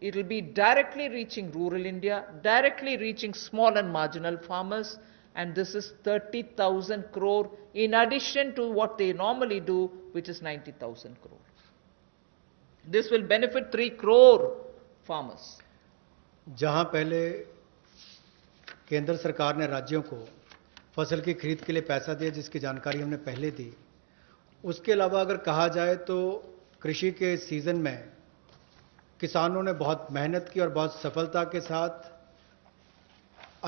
it will be directly reaching rural India, directly reaching small and marginal farmers, and this is 30,000 crore in addition to what they normally do, which is 90,000 crore. This will benefit 3 crore farmers. जहां पहले केंद्र सरकार ने राज्यों को फसल की खरीद के लिए पैसा दिया, जिसकी जानकारी हमने पहले दी, उसके अलावा अगर कहा जाए तो कृषि के सीजन में किसानों ने बहुत मेहनत की और बहुत सफलता के साथ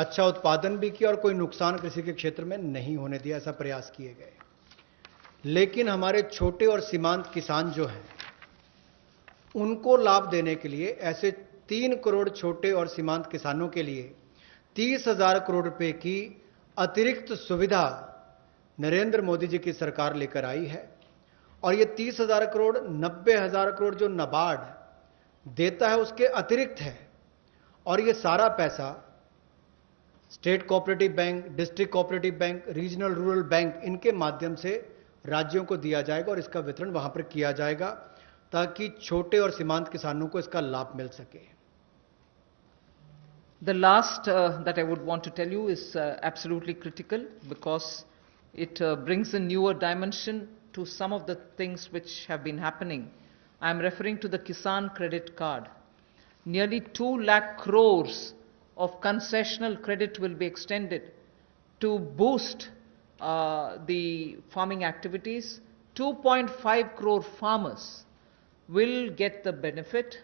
अच्छा उत्पादन भी किया और कोई नुकसान कृषि के क्षेत्र में नहीं होने दिया, ऐसा प्रयास किए गए। लेकिन हमारे छोटे और सीमांत किसान जो हैं, उनको लाभ देने के लिए ऐसे 3 करोड़ छोटे और सीमांत किसानों के लिए 30,000 करोड़ रुपए की अतिरिक्त सुविधा नरेंद्र मोदी जी की सरकार लेकर आई है। और ये 30,000 करोड़ 90,000 करोड़ जो नाबार्ड देता है उसके अतिरिक्त है, और ये सारा पैसा state cooperative bank, district cooperative bank, regional rural bank, इनके माध्यम से राज्यों को दिया जाएगा और इसका वितरण वहां पर किया जाएगा ताकि छोटे और सीमांत किसानों को इसका लाभ मिल सके। The last that I would want to tell you is absolutely critical because it brings a newer dimension to some of the things which have been happening. I am referring to the Kisan Credit Card. Nearly 2 lakh crores of concessional credit will be extended to boost the farming activities. 2.5 crore farmers will get the benefit,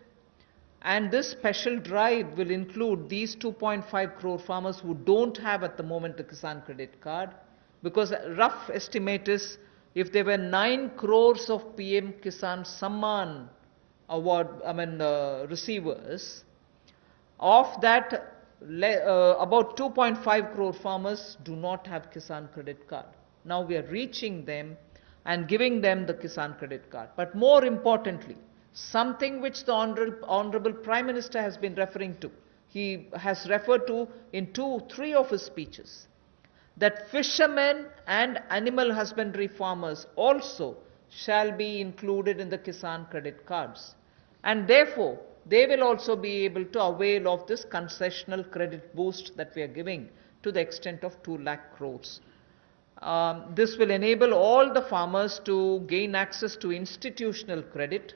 and this special drive will include these 2.5 crore farmers who don't have at the moment the Kisan Credit Card, because a rough estimate is if there were 9 crores of PM Kisan Samman award, receivers, of that about 2.5 crore farmers do not have Kisan Credit Card. Now we are reaching them and giving them the Kisan Credit Card. But more importantly, something which the Honorable Prime Minister has been referring to, he has referred to in 2-3 of his speeches, that fishermen and animal husbandry farmers also shall be included in the Kisan Credit Cards. And therefore, they will also be able to avail of this concessional credit boost that we are giving to the extent of 2 lakh crores. This will enable all the farmers to gain access to institutional credit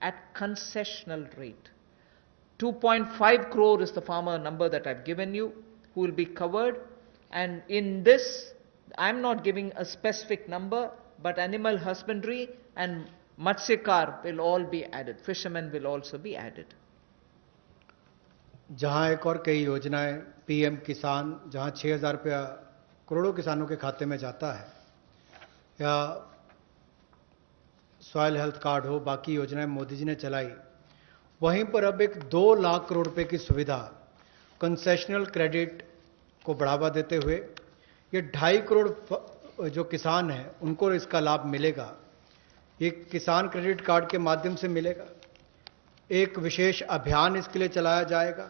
at concessional rate. 2.5 crore is the farmer number that I've given you who will be covered, and in this I am not giving a specific number, but animal husbandry and Matsyakar will all be added, fishermen will also be added. जहां एक और कई योजनाएं PM किसान, जहां 6,000 रुपया करोड़ों किसानों के खाते में जाता है, या सॉइल हेल्थ कार्ड हो, बाकी योजनाएं मोदी जी ने चलाई, वहीं पर अब एक 2 लाख करोड़ रुपए की सुविधा कंसेशनल क्रेडिट को बढ़ावा देते हुए ये 2.5 करोड़ जो किसान हैं उनको इसका लाभ मिलेगा। ये किसान क्रेडिट कार्ड के माध्यम से मिलेगा। एक विशेष अभियान इसके लिए चलाया जाएगा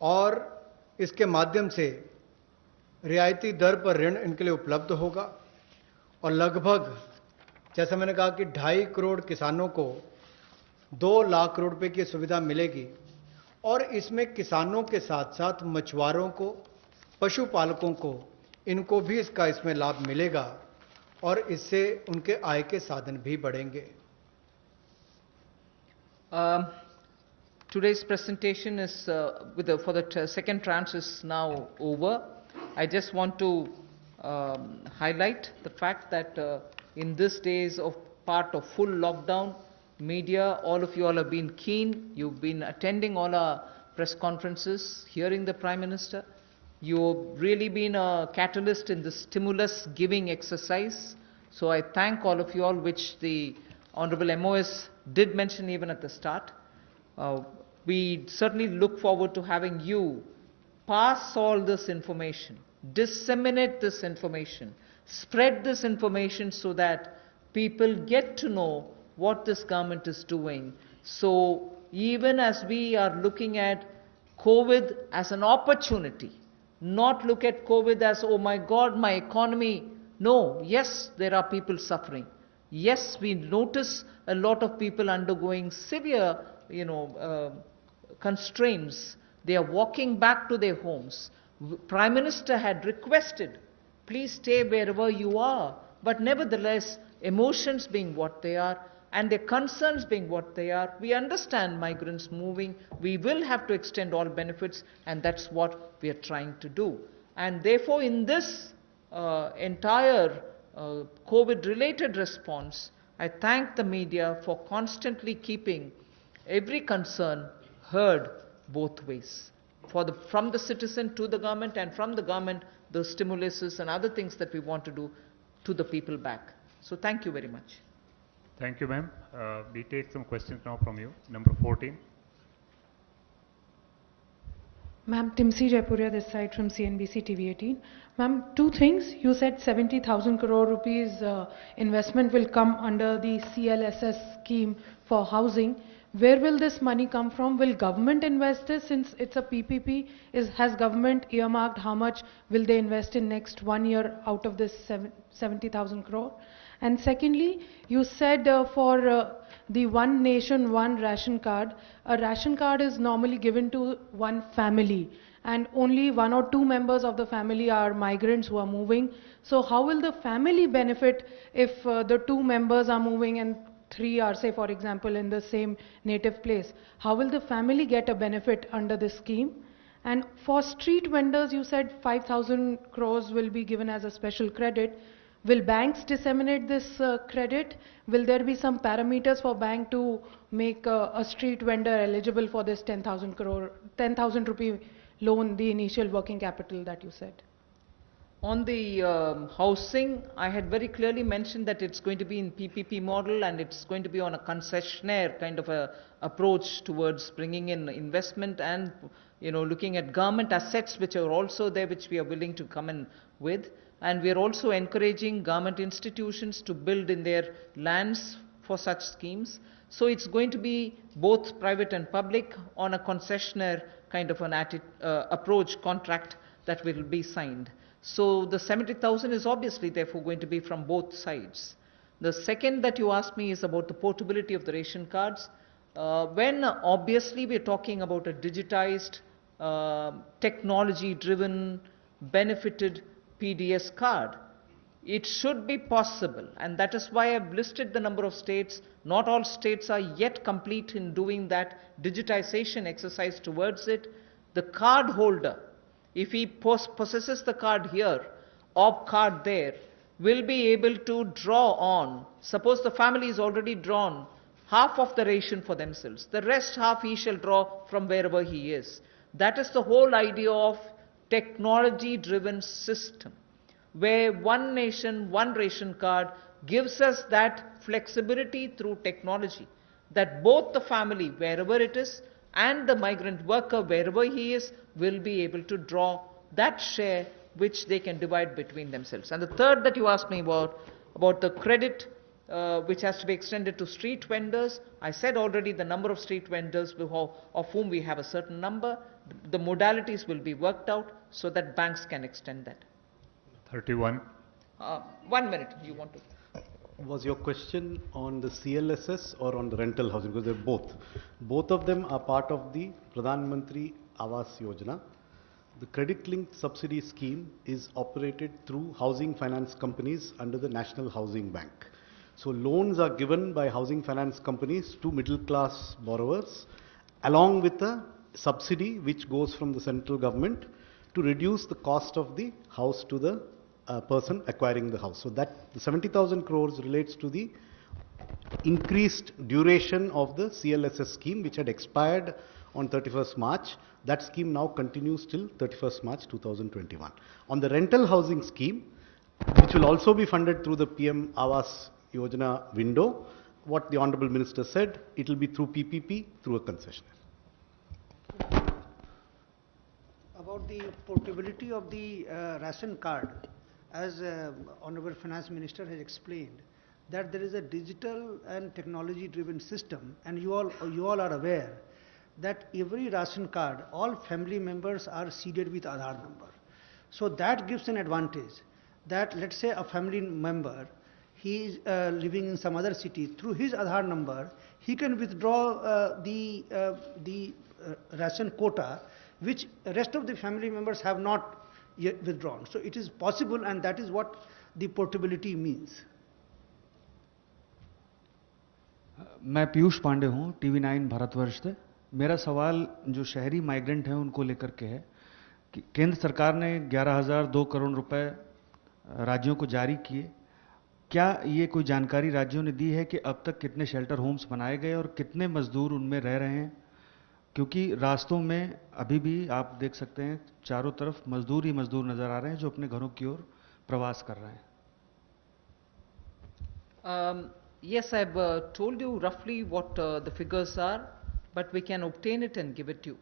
और इसके माध्यम से रियायती दर पर ऋण इनके लिए उपलब्ध होगा, और लगभग जैसा मैंने कहा कि 2.5 करोड़ किसानों को 2 लाख करोड़ रुपए की सुविधा मिलेगी, और इसमें किसानों के साथ साथ मछुआरों को, पशुपालकों को, इनको भी इसमें लाभ मिलेगा और इससे उनके आय के साधन भी बढ़ेंगे। Today's presentation is for the second tranche is now over. I just want to highlight the fact that in these days of part of full lockdown, media, all of you all have been keen. You've been attending all our press conferences, hearing the Prime Minister. You've really been a catalyst in the stimulus giving exercise. So I thank all of you all, which the Honorable MOS did mention even at the start. We certainly look forward to having you pass all this information, disseminate this information, spread this information so that people get to know what this government is doing. So even as we are looking at COVID as an opportunity, not look at COVID as, oh my God, my economy No, yes, there are people suffering. Yes, we notice a lot of people undergoing severe, constraints. They are walking back to their homes. Prime Minister had requested, please stay wherever you are. But nevertheless, emotions being what they are, and their concerns being what they are, we understand migrants moving. We will have to extend all benefits, and that's what we are trying to do. And therefore, in this entire COVID-related response, I thank the media for constantly keeping every concern heard both ways, from the citizen to the government, and from the government, the stimuluses and other things that we want to do to the people back. So thank you very much. Thank you, ma'am. We take some questions now from you. Number 14. Ma'am, Timsi Jaipuria this side from CNBC TV18. Ma'am, two things. You said 70,000 crore rupees investment will come under the CLSS scheme for housing. Where will this money come from? Will government invest this since it's a PPP? Has government earmarked how much will they invest in next 1 year out of this 70,000 crore? And secondly, you said for the one nation, one ration card, a ration card is normally given to one family and only one or two members of the family are migrants who are moving. So how will the family benefit if the two members are moving and three are, say, for example, in the same native place? How will the family get a benefit under this scheme? And for street vendors, you said 5,000 crores will be given as a special credit. Will banks disseminate this credit? Will there be some parameters for bank to make a street vendor eligible for this 10,000 rupee loan, the initial working capital that you said? On the housing, I had very clearly mentioned that it's going to be in PPP model, and it's going to be on a concessionaire kind of a approach towards bringing in investment and looking at government assets which are also there, which we are willing to come in with. And we are also encouraging government institutions to build in their lands for such schemes. So it's going to be both private and public on a concessionaire kind of an approach contract that will be signed. So the 70,000 is obviously therefore going to be from both sides. The second that you asked me is about the portability of the ration cards. When obviously we're talking about a digitized, technology-driven, benefited PDS card, it should be possible, and that is why I've listed the number of states. Not all states are yet complete in doing that digitization exercise towards it. The card holder, if he possesses the card here or card there, will be able to draw on, suppose the family is already drawn half of the ration for themselves, the rest half he shall draw from wherever he is. That is the whole idea of technology-driven system, where one nation, one ration card gives us that flexibility through technology, that both the family, wherever it is, and the migrant worker, wherever he is, will be able to draw that share which they can divide between themselves. And the third that you asked me about the credit which has to be extended to street vendors, I said already the number of street vendors of whom we have a certain number. The modalities will be worked out so that banks can extend that. 31. 1 minute, you want to? Was your question on the CLSS or on the rental housing? Because they're both. Both of them are part of the Pradhan Mantri Awas Yojana. The credit-linked subsidy scheme is operated through housing finance companies under the National Housing Bank. So loans are given by housing finance companies to middle-class borrowers, along with a subsidy which goes from the central government to reduce the cost of the house to the person acquiring the house. So that the 70,000 crores relates to the increased duration of the CLSS scheme, which had expired on 31st March. That scheme now continues till 31st March 2021. On the rental housing scheme, which will also be funded through the PM Awas Yojana window, what the Honorable Minister said, it will be through PPP, through a concessionaire. About the portability of the ration card, as Honorable Finance Minister has explained, that there is a digital and technology driven system, and you all are aware that every ration card, all family members are seeded with Aadhaar number. So that gives an advantage that let's say a family member, he is living in some other city, through his Aadhaar number, he can withdraw the ration quota, which rest of the family members have not yet withdrawn. So it is possible, and that is what the portability means. मैं पीयूष पांडे हूँ, TV9 Bharatvarsh से। मेरा सवाल जो शहरी migrant हैं उनको लेकर के है कि केंद्र सरकार ने 11,002 करोड़ रुपए राज्यों को जारी किए। क्या ये कोई जानकारी राज्यों ने दी है कि अब तक कितने शेल्टर होम्स बनाए गए और कितने मजदूर उनमें रह रहे हैं? क्योंकि रास्तों में अभी भी आप देख सकते हैं चारों तरफ मजदूर ही मजदूर नजर आ रहे हैं जो अपने घरों की ओर प्रवास कर रहे हैं। Yes, I've told you roughly what the figures are, but we can obtain it and give it to you.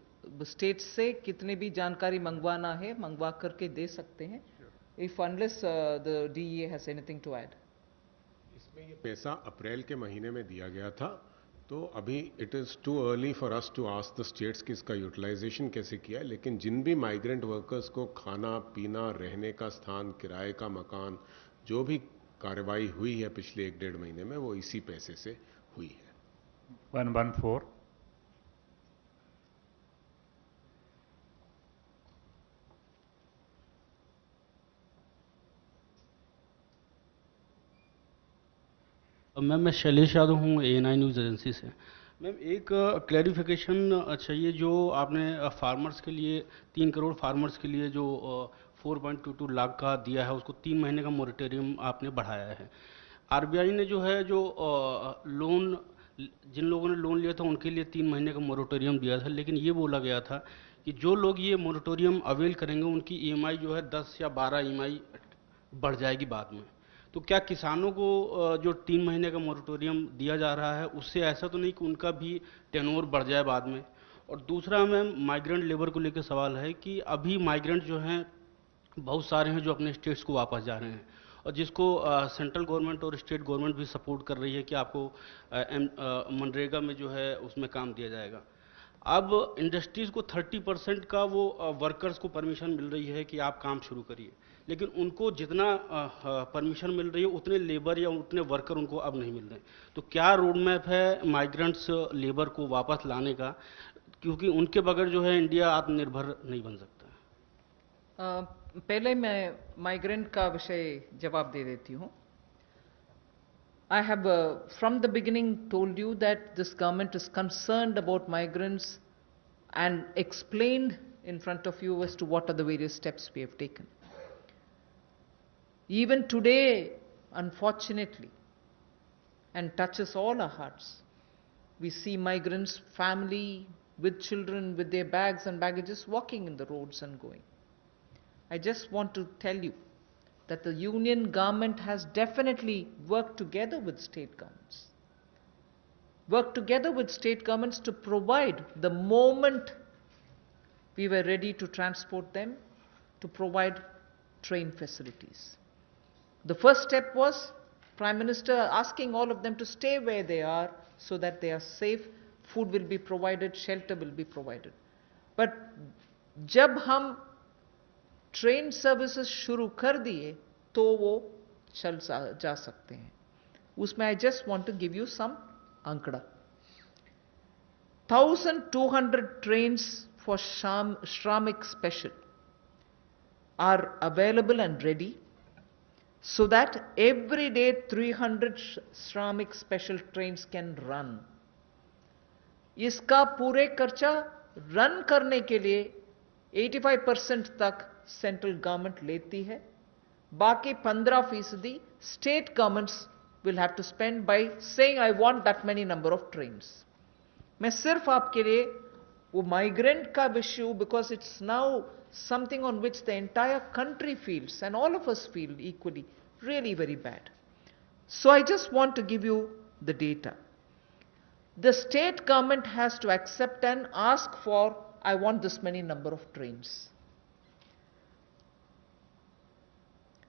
States से कितने भी जानकारी मंगवाना है मंगवा करके दे सकते हैं, if unless the DEA has anything to add. इसमें ये पैसा अप्रैल के महीने में दिया गया था, तो अभी it is too early for us to ask the states कि इसका यूटिलाइजेशन कैसे किया है, लेकिन जिन भी माइग्रेंट वर्कर्स को खाना पीना, रहने का स्थान, किराए का मकान, जो भी कार्रवाई हुई है पिछले 1-1.5 महीने में, वो इसी पैसे से हुई है। 114. मैम मैं शैलेश यादव हूँ ANI न्यूज़ एजेंसी से। मैम एक क्लैरिफिकेशन चाहिए, जो आपने फार्मर्स के लिए 3 करोड़ फार्मर्स के लिए जो 4.22 लाख का दिया है, उसको 3 महीने का मोरेटोरियम आपने बढ़ाया है। RBI ने जो है जो लोन, जिन लोगों ने लोन लिया था उनके लिए 3 महीने का मोरेटोरियम दिया था, लेकिन ये बोला गया था कि जो लोग ये मोरेटोरियम अवेल करेंगे उनकी EMI जो है 10 या 12 EMI बढ़ जाएगी बाद में। तो क्या किसानों को जो 3 महीने का मोरेटोरियम दिया जा रहा है उससे ऐसा तो नहीं कि उनका भी टेन्योर बढ़ जाए बाद में? और दूसरा मैम माइग्रेंट लेबर को लेकर सवाल है कि अभी माइग्रेंट जो हैं बहुत सारे हैं जो अपने स्टेट्स को वापस जा रहे हैं, और जिसको सेंट्रल गवर्नमेंट और स्टेट गवर्नमेंट भी सपोर्ट कर रही है कि आपको मनरेगा में जो है उसमें काम दिया जाएगा। अब इंडस्ट्रीज़ को 30% का वो वर्कर्स को परमिशन मिल रही है कि आप काम शुरू करिए, लेकिन उनको जितना परमिशन मिल रही है उतने लेबर या उतने वर्कर उनको अब नहीं मिल रहे। तो क्या रोड मैप है माइग्रेंट्स लेबर को वापस लाने का, क्योंकि उनके बगैर जो है इंडिया आत्मनिर्भर नहीं बन सकता? पहले मैं माइग्रेंट का विषय जवाब दे देती हूँ। I have from the beginning told you that this government is concerned about migrants and explained in front of you as to what are the various steps we have taken. Even today, unfortunately, and touches all our hearts, we see migrants, family with children, with their bags and baggages walking in the roads and going. I just want to tell you that the union government has definitely worked together with state governments, to provide, the moment we were ready to transport them, to provide train facilities. The first step was Prime Minister asking all of them to stay where they are so that they are safe, food will be provided, shelter will be provided. But जब हम train services शुरू कर दिए तो वो चल जा सकते हैं। उसमें I just want to give you some आंकड़ा। 1200 trains for Shramik Special are available and ready, so that every day 300 Shramik Special trains can run. इसका पूरे खर्चा रन करने के लिए 85% तक सेंट्रल गवर्नमेंट लेती है, बाकी 15% state governments will have to spend by saying I want that many number of trains. मैं सिर्फ आपके लिए वो माइग्रेंट का विषय, because it's now something on which the entire country feels and all of us feel equally really very bad. So I just want to give you the data. The state government has to accept and ask for, I want this many number of trains.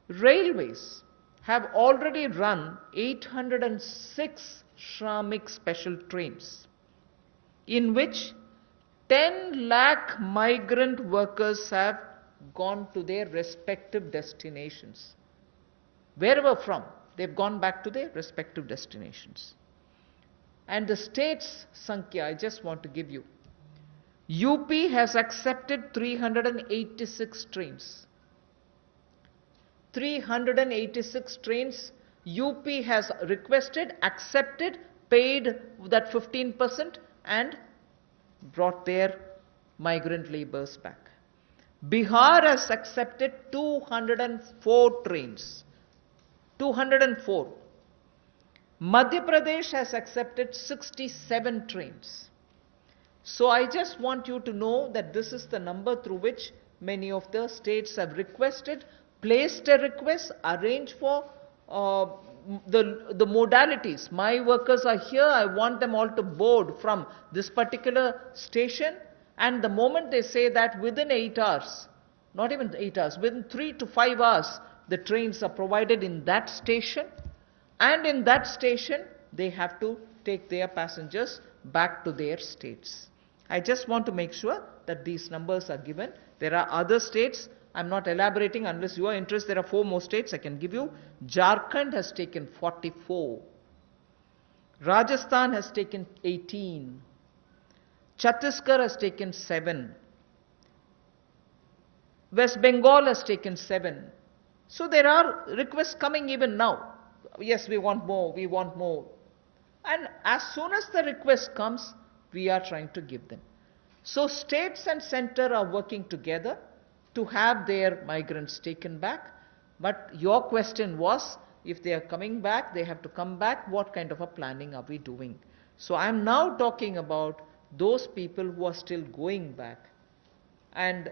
Railways have already run 806 Shramik special trains, in which 10 lakh migrant workers have gone to their respective destinations. wherever from, they've gone back to their respective destinations. And the states, Sankhya, I just want to give you. UP has accepted 386 trains. 386 trains UP has requested, accepted, paid that 15% and brought their migrant laborers back. Bihar has accepted 204 trains. 204. Madhya Pradesh has accepted 67 trains. So I just want you to know that this is the number through which many of the states have requested, placed a request, arranged for the modalities. My workers are here, I want them all to board from this particular station, and the moment they say that within 8 hours, not even 8 hours, within 3 to 5 hours, the trains are provided in that station, and in that station, they have to take their passengers back to their states. I just want to make sure that these numbers are given. There are other states, I'm not elaborating unless you are interested. There are 4 more states I can give you. Jharkhand has taken 44. Rajasthan has taken 18. Chhattisgarh has taken 7. West Bengal has taken 7. So there are requests coming even now. Yes, we want more, we want more. And as soon as the request comes, we are trying to give them. So states and center are working together to have their migrants taken back. But your question was, if they are coming back, they have to come back, what kind of a planning are we doing? So I am now talking about those people who are still going back. And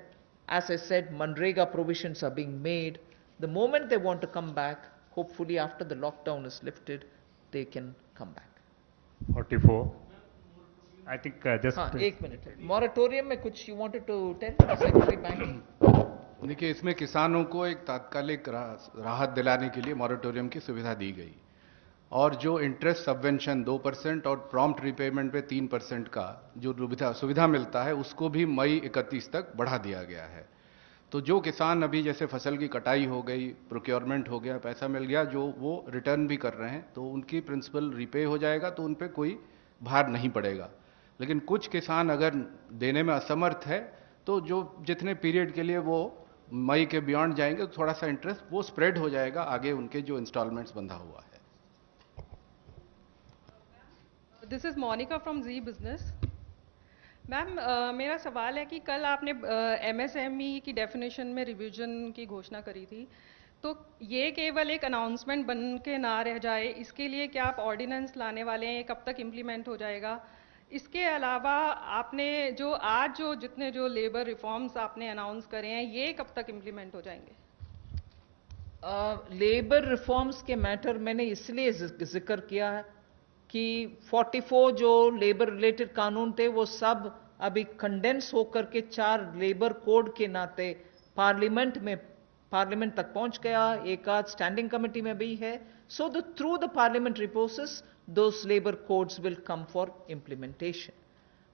as I said, Manrega provisions are being made. The moment they want to come back, hopefully after the lockdown is lifted, they can come back. 44. I think just... हाँ, एक minute है. Moratorium में कुछ you wanted to tell, Secretary Banking? देखिए, इसमें किसानों को एक तात्कालिक राहत दिलाने के लिए मॉरेटोरियम की सुविधा दी गई, और जो इंटरेस्ट सबवेंशन 2% और प्रॉम्प्ट रिपेमेंट पे 3% का जो सुविधा मिलता है, उसको भी मई 31 तक बढ़ा दिया गया है. तो जो किसान अभी जैसे फसल की कटाई हो गई, प्रोक्योरमेंट हो गया, पैसा मिल गया, जो वो रिटर्न भी कर रहे हैं, तो उनकी प्रिंसिपल रिपे हो जाएगा, तो उन पर कोई भार नहीं पड़ेगा. लेकिन कुछ किसान अगर देने में असमर्थ है, तो जो जितने पीरियड के लिए वो मई के बियॉन्ड जाएंगे, तो थोड़ा सा इंटरेस्ट वो स्प्रेड हो जाएगा आगे उनके जो इंस्टॉलमेंट्स बंधा हुआ है. This is Monica from Zee Business. Ma'am, मेरा सवाल है कि कल आपने एमएसएमई की डेफिनेशन में रिवीजन की घोषणा करी थी, तो ये केवल एक अनाउंसमेंट बन के ना रह जाए, इसके लिए क्या आप ऑर्डिनेंस लाने वाले हैं, कब तक इम्प्लीमेंट हो जाएगा? इसके अलावा आपने जो जितने लेबर रिफॉर्म्स आपने अनाउंस करे हैं, ये कब तक इम्प्लीमेंट हो जाएंगे? लेबर रिफॉर्म्स के मैटर मैंने इसलिए जिक्र किया है कि 44 जो लेबर रिलेटेड कानून थे, वो सब अभी कंडेंस होकर के 4 लेबर कोड के नाते पार्लियामेंट तक पहुंच गया. एक आध स्टैंडिंग कमेटी में भी है. So through the parliamentary process those labor codes will come for implementation.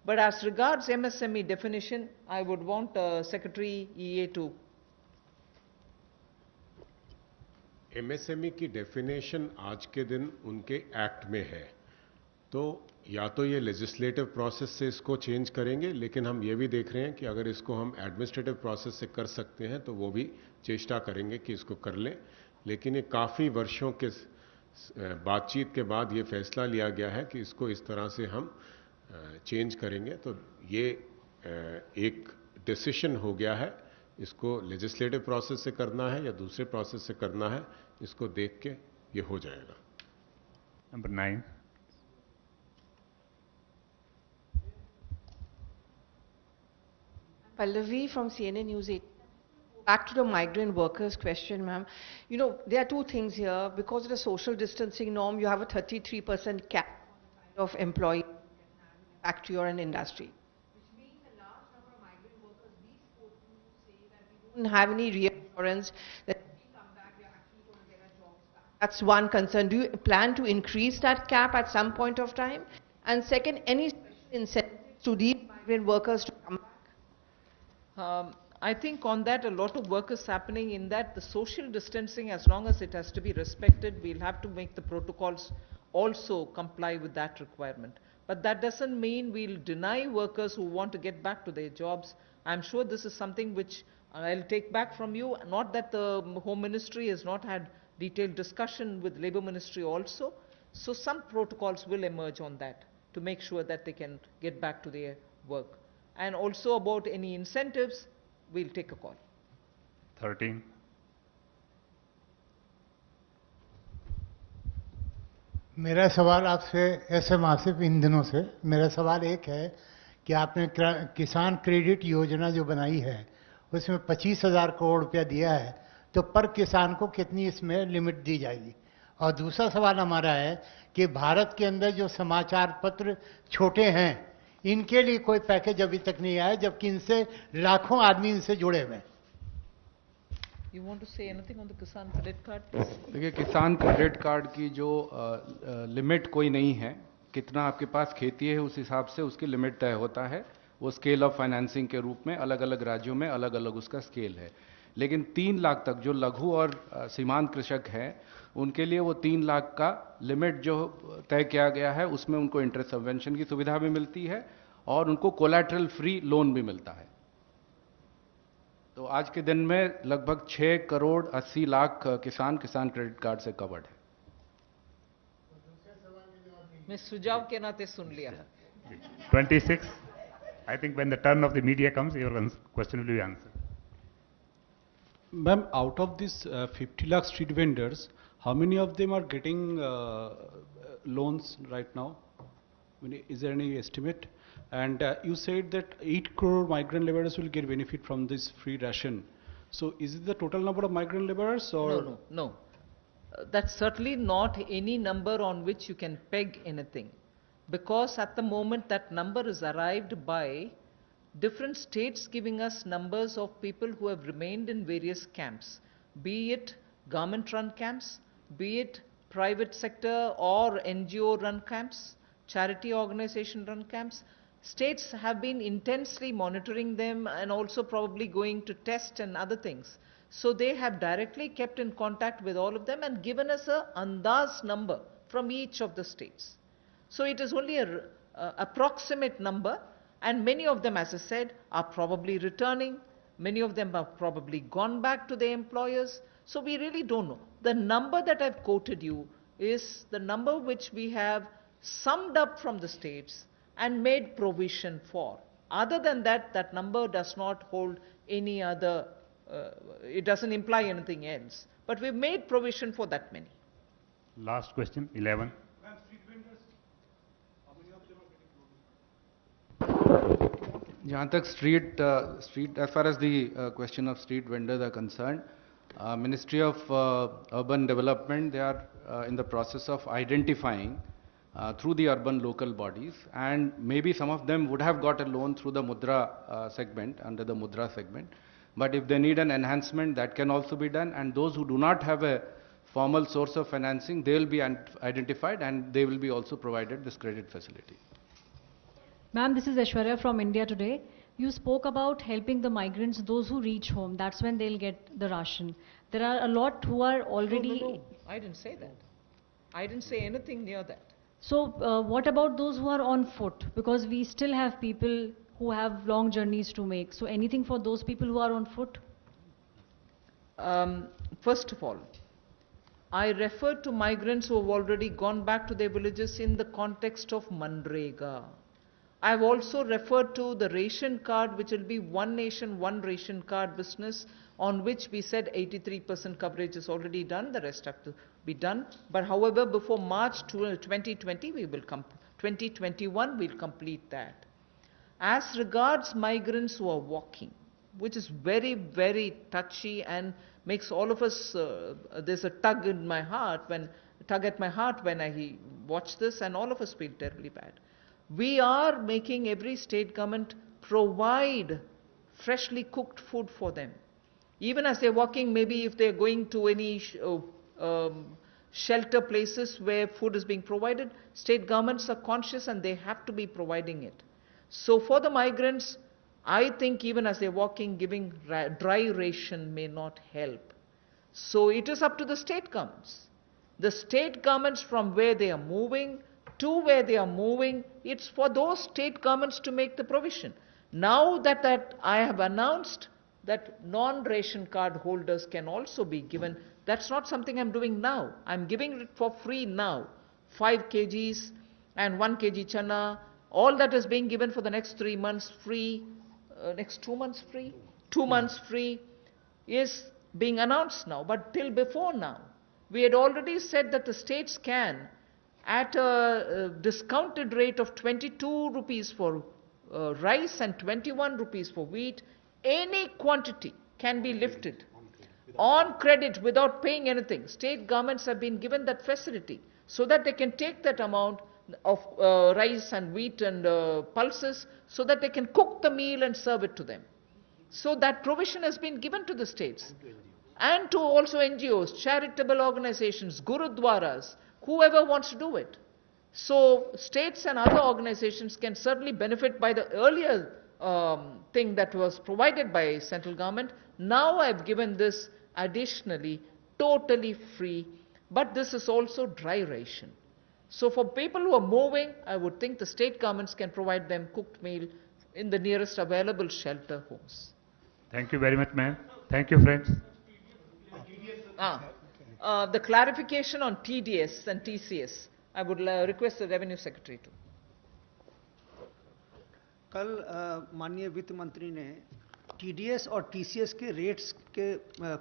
But as regards MSME definition, I would want Secretary EA to. MSME की डेफिनेशन आज के दिन उनके एक्ट में है, तो या तो ये लेजिस्लेटिव प्रोसेस से इसको चेंज करेंगे, लेकिन हम ये भी देख रहे हैं कि अगर इसको हम एडमिनिस्ट्रेटिव प्रोसेस से कर सकते हैं तो वो भी चेष्टा करेंगे कि इसको कर लें. लेकिन ये काफ़ी वर्षों के बातचीत के बाद ये फैसला लिया गया है कि इसको इस तरह से हम चेंज करेंगे. तो ये एक डिसीजन हो गया है. इसको लेजिस्लेटिव प्रोसेस से करना है या दूसरे प्रोसेस से करना है, इसको देख के ये हो जाएगा. Number 9. Pallavi from CNN News 8. Back to the migrant workers question, ma'am. You know, there are 2 things here. Because of the social distancing norm, you have a 33% cap of employees back to your industry. Which means a large number of migrant workers, we spoke to say that we don't have any reassurance that if we come back, we are actually going to get our jobs back. That's one concern. Do you plan to increase that cap at some point of time? And second, any special incentives to these migrant workers to come back? I think on that a lot of work is happening in that the social distancing, as long as it has to be respected, we'll have to make the protocols also comply with that requirement. But that doesn't mean we'll deny workers who want to get back to their jobs. I'm sure this is something which I'll take back from you. Not that the Home Ministry has not had detailed discussion with Labour Ministry also. So some protocols will emerge on that to make sure that they can get back to their work. And also about any incentives, we'll take a call. 13. मेरा सवाल आपसे SM Asif इन दिनों से मेरा सवाल एक है कि आपने किसान क्रेडिट योजना जो बनाई है उसमें 25,000 करोड़ रुपया दिया है, तो पर किसान को कितनी इसमें लिमिट दी जाएगी? और दूसरा सवाल हमारा है कि भारत के अंदर जो समाचार पत्र छोटे हैं इनके लिए कोई पैकेज अभी तक नहीं आया, जबकि इनसे लाखों आदमी इनसे जुड़े हुए हैं. You want to say anything on the Kisan credit card? देखिए, किसान क्रेडिट कार्ड की जो लिमिट कोई नहीं है, कितना आपके पास खेती है उस हिसाब से उसकी लिमिट तय होता है. वो स्केल ऑफ फाइनेंसिंग के रूप में अलग अलग राज्यों में अलग अलग उसका स्केल है. लेकिन 3 लाख तक जो लघु और सीमांत कृषक हैं उनके लिए वो 3 लाख का लिमिट जो तय किया गया है उसमें उनको इंटरेस्ट सबवेंशन की सुविधा भी मिलती है और उनको कोलैटरल फ्री लोन भी मिलता है. तो आज के दिन में लगभग 6 करोड़ 80 लाख किसान क्रेडिट कार्ड से कवर्ड है. मैं सुझाव के नाते सुन लिया. 26. I think when the turn of the media comes, your question will be answered. Ma'am, out of these 50 lakh street vendors, how many of them are getting loans right now? I mean, is there any estimate? And you said that 8 crore migrant laborers will get benefit from this free ration. So is it the total number of migrant laborers or? No. That's certainly not any number on which you can peg anything. Because at the moment that number is arrived by different states giving us numbers of people who have remained in various camps, be it government-run camps, be it private sector or NGO-run camps, charity organization-run camps. States have been intensely monitoring them and also probably going to test and other things. So they have directly kept in contact with all of them and given us a andaz number from each of the states. So it is only an approximate number, and many of them, as I said, are probably returning. Many of them have probably gone back to their employers. So we really don't know. The number that I've quoted you is the number which we have summed up from the states and made provision for. Other than that, that number does not hold any other, it doesn't imply anything else. But we've made provision for that many. Last question, 11. जहाँ तक street as far as the question of street vendors are concerned, Ministry of Urban Development, they are in the process of identifying through the urban local bodies, and maybe some of them would have got a loan through the Mudra segment, under the Mudra segment. But if they need an enhancement, that can also be done, and those who do not have a formal source of financing, they will be identified and they will be also provided this credit facility. Ma'am, this is Aishwarya from India Today. You spoke about helping the migrants, those who reach home. That's when they'll get the ration. There are a lot who are already... No. I didn't say that. I didn't say anything near that. So what about those who are on foot? Because we still have people who have long journeys to make. So anything for those people who are on foot? First of all, I referred to migrants who have already gone back to their villages in the context of Manrega. I have also referred to the ration card, which will be one nation, one ration card business, on which we said 83% coverage is already done, the rest have to be done. But however, before March 2020, 2021, we'll complete that. As regards migrants who are walking, which is very, very touchy and makes all of us, there's a tug at my heart when I watch this, and all of us feel terribly bad. We are making every state government provide freshly cooked food for them. Even as they're walking, maybe if they're going to any shelter places where food is being provided, state governments are conscious and they have to be providing it. So for the migrants, I think even as they're walking, giving dry ration may not help. So it is up to the state governments. The state governments, from where they are moving to where they are moving, it's for those state governments to make the provision. Now that I have announced that non-ration card holders can also be given, that's not something I'm doing now. I'm giving it for free now. 5 kgs and 1 kg chana, all that is being given for the next 3 months free, next 2 months free, 2 months free is being announced now. But till before now, we had already said that the states can, at a discounted rate of 22 rupees for rice and 21 rupees for wheat, any quantity can be lifted on credit without paying anything. State governments have been given that facility so that they can take that amount of rice and wheat and pulses so that they can cook the meal and serve it to them. So that provision has been given to the states and to also NGOs, charitable organizations, gurudwaras, whoever wants to do it. So states and other organizations can certainly benefit by the earlier thing that was provided by central government. Now I've given this additionally, totally free, but this is also dry ration. So for people who are moving, I would think the state governments can provide them cooked meal in the nearest available shelter homes. Thank you very much, ma'am. Thank you, friends. The clarification on TDS and TCS, I would request the Revenue Secretary to. कल माननीय वित्त मंत्री ने TDS और TCS के rates के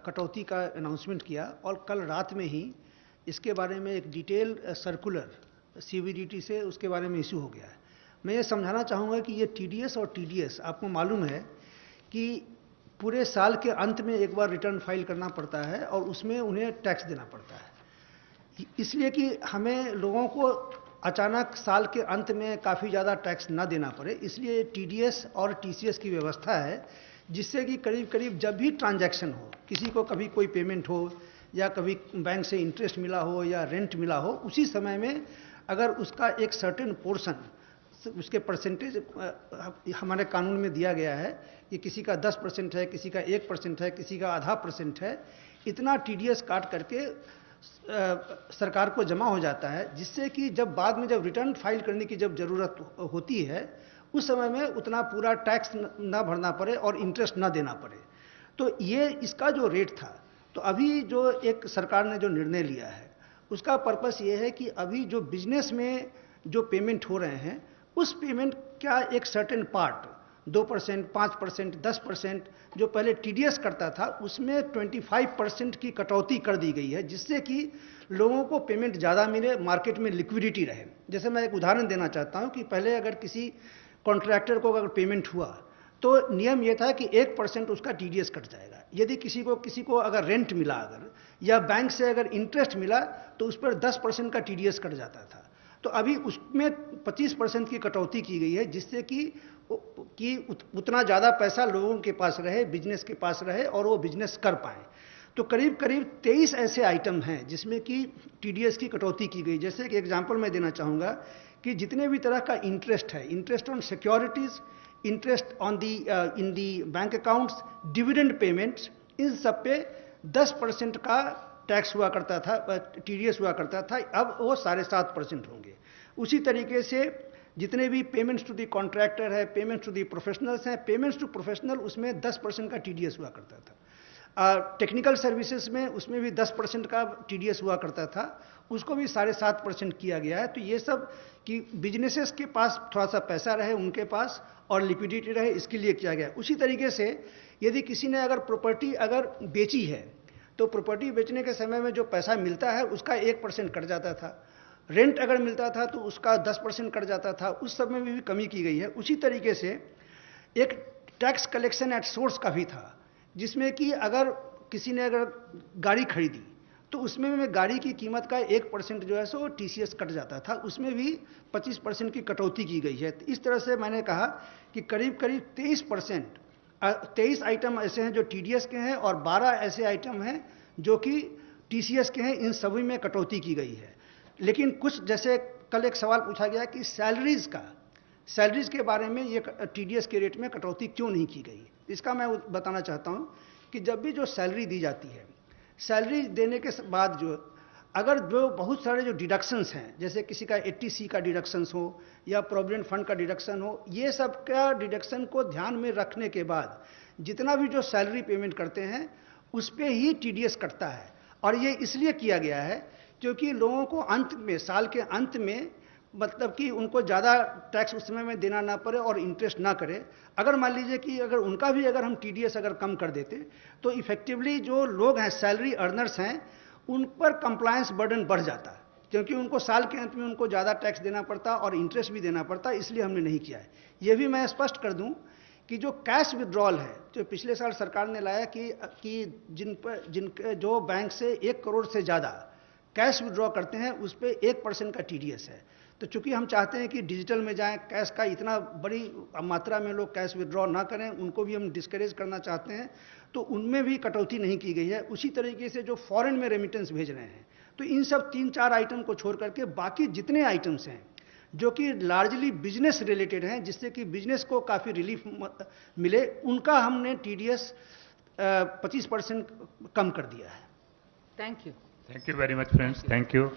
कटौती का अनाउंसमेंट किया और कल रात में ही इसके बारे में एक डिटेल सर्कुलर सीबीडीटी से उसके बारे में इशू हो गया है। मैं ये समझाना चाहूँगा कि ये टीडीएस और टीडीएस आपको मालूम है कि पूरे साल के अंत में एक बार रिटर्न फाइल करना पड़ता है और उसमें उन्हें टैक्स देना पड़ता है, इसलिए कि हमें लोगों को अचानक साल के अंत में काफ़ी ज़्यादा टैक्स ना देना पड़े, इसलिए टीडीएस और टीसीएस की व्यवस्था है जिससे कि करीब करीब जब भी ट्रांजैक्शन हो, किसी को कभी कोई पेमेंट हो या कभी बैंक से इंटरेस्ट मिला हो या रेंट मिला हो, उसी समय में अगर उसका एक सर्टेन पोर्शन, उसके परसेंटेज हमारे कानून में दिया गया है कि किसी का 10% है, किसी का 1% है, किसी का आधा % है, इतना टीडीएस काट करके सरकार को जमा हो जाता है, जिससे कि जब बाद में जब रिटर्न फाइल करने की जब ज़रूरत होती है उस समय में उतना पूरा टैक्स ना भरना पड़े और इंटरेस्ट ना देना पड़े। तो ये इसका जो रेट था, तो अभी जो एक सरकार ने जो निर्णय लिया है उसका पर्पस ये है कि अभी जो बिजनेस में जो पेमेंट हो रहे हैं उस पेमेंट का एक सर्टेन पार्ट 2%, 5%, 10% जो पहले टीडीएस करता था उसमें 25% की कटौती कर दी गई है, जिससे कि लोगों को पेमेंट ज़्यादा मिले, मार्केट में लिक्विडिटी रहे। जैसे मैं एक उदाहरण देना चाहता हूं कि पहले अगर किसी कॉन्ट्रैक्टर को अगर पेमेंट हुआ तो नियम ये था कि 1% उसका टीडीएस कट जाएगा। यदि किसी को अगर रेंट मिला अगर या बैंक से अगर इंटरेस्ट मिला तो उस पर 10% का टीडीएस कट जाता था। तो अभी उसमें 25% की कटौती की गई है, जिससे कि उतना ज़्यादा पैसा लोगों के पास रहे, बिजनेस के पास रहे और वो बिजनेस कर पाए। तो करीब करीब 23 ऐसे आइटम हैं जिसमें कि टीडीएस की कटौती की गई। जैसे कि एग्जांपल मैं देना चाहूँगा कि जितने भी तरह का इंटरेस्ट है, interest on securities, interest on the in the bank accounts, dividend payments, इन सब पे 10% का टैक्स हुआ करता था, टीडीएस हुआ करता था, अब वो 7.5% होंगे। उसी तरीके से जितने भी पेमेंट्स टू दी कॉन्ट्रैक्टर है, पेमेंट्स टू दी प्रोफेशनल्स हैं, पेमेंट्स टू प्रोफेशनल उसमें 10% का टीडीएस हुआ करता था। टेक्निकल सर्विसेज में उसमें भी 10% का टीडीएस हुआ करता था, उसको भी 7.5% किया गया है। तो ये सब कि बिजनेसेस के पास थोड़ा सा पैसा रहे उनके पास और लिक्विडिटी रहे, इसके लिए किया गया। उसी तरीके से यदि किसी ने अगर प्रॉपर्टी अगर बेची है तो प्रॉपर्टी बेचने के समय में जो पैसा मिलता है उसका 1% कट जाता था, रेंट अगर मिलता था तो उसका 10% कट जाता था, उस सब में भी कमी की गई है। उसी तरीके से एक टैक्स कलेक्शन एट सोर्स का भी था, जिसमें कि अगर किसी ने अगर गाड़ी खरीदी तो उसमें में गाड़ी की कीमत का 1% जो है सो टीसीएस कट जाता था, उसमें भी 25% की कटौती की गई है। तो इस तरह से मैंने कहा कि करीब करीब 23 आइटम ऐसे हैं जो टीडीएस के हैं और 12 ऐसे आइटम हैं जो कि टीसीएस के हैं, इन सभी में कटौती की गई है। लेकिन कुछ, जैसे कल एक सवाल पूछा गया कि सैलरीज का सैलरीज के बारे में ये टीडीएस के रेट में कटौती क्यों नहीं की गई? इसका मैं बताना चाहता हूं कि जब भी जो सैलरी दी जाती है, सैलरी देने के बाद जो अगर जो बहुत सारे जो डिडक्शंस हैं, जैसे किसी का 80C का डिडक्शंस हो या प्रोविडेंट फंड का डिडक्शन हो, ये सब का डिडक्शन को ध्यान में रखने के बाद जितना भी जो सैलरी पेमेंट करते हैं उस पर ही टीडीएस कटता है। और ये इसलिए किया गया है क्योंकि लोगों को अंत में, साल के अंत में, मतलब कि उनको ज़्यादा टैक्स उस समय में देना ना पड़े और इंटरेस्ट ना करे। अगर मान लीजिए कि अगर उनका भी अगर हम टीडीएस अगर कम कर देते तो इफेक्टिवली जो लोग हैं, सैलरी अर्नर्स हैं, उन पर कंप्लायंस बर्डन बढ़ जाता, क्योंकि उनको साल के अंत में उनको ज़्यादा टैक्स देना पड़ता और इंटरेस्ट भी देना पड़ता, इसलिए हमने नहीं किया है। ये भी मैं स्पष्ट कर दूं कि जो कैश विड्रॉल है, जो पिछले साल सरकार ने लाया कि जिन जो बैंक से 1 करोड़ से ज़्यादा कैश विड्रॉ करते हैं उस पर 1% का टीडीएस है। तो चूंकि हम चाहते हैं कि डिजिटल में जाएं, कैश का इतना बड़ी मात्रा में लोग कैश विड्रॉ ना करें, उनको भी हम डिस्करेज करना चाहते हैं, तो उनमें भी कटौती नहीं की गई है। उसी तरीके से जो फॉरेन में रेमिटेंस भेज रहे हैं, तो इन सब 3-4 आइटम को छोड़ करके बाकी जितने आइटम्स हैं जो कि लार्जली बिजनेस रिलेटेड हैं, जिससे कि बिजनेस को काफ़ी रिलीफ मिले, उनका हमने टीडीएस 25% कम कर दिया है। Thank you. Thank you very much, friends. Thank you.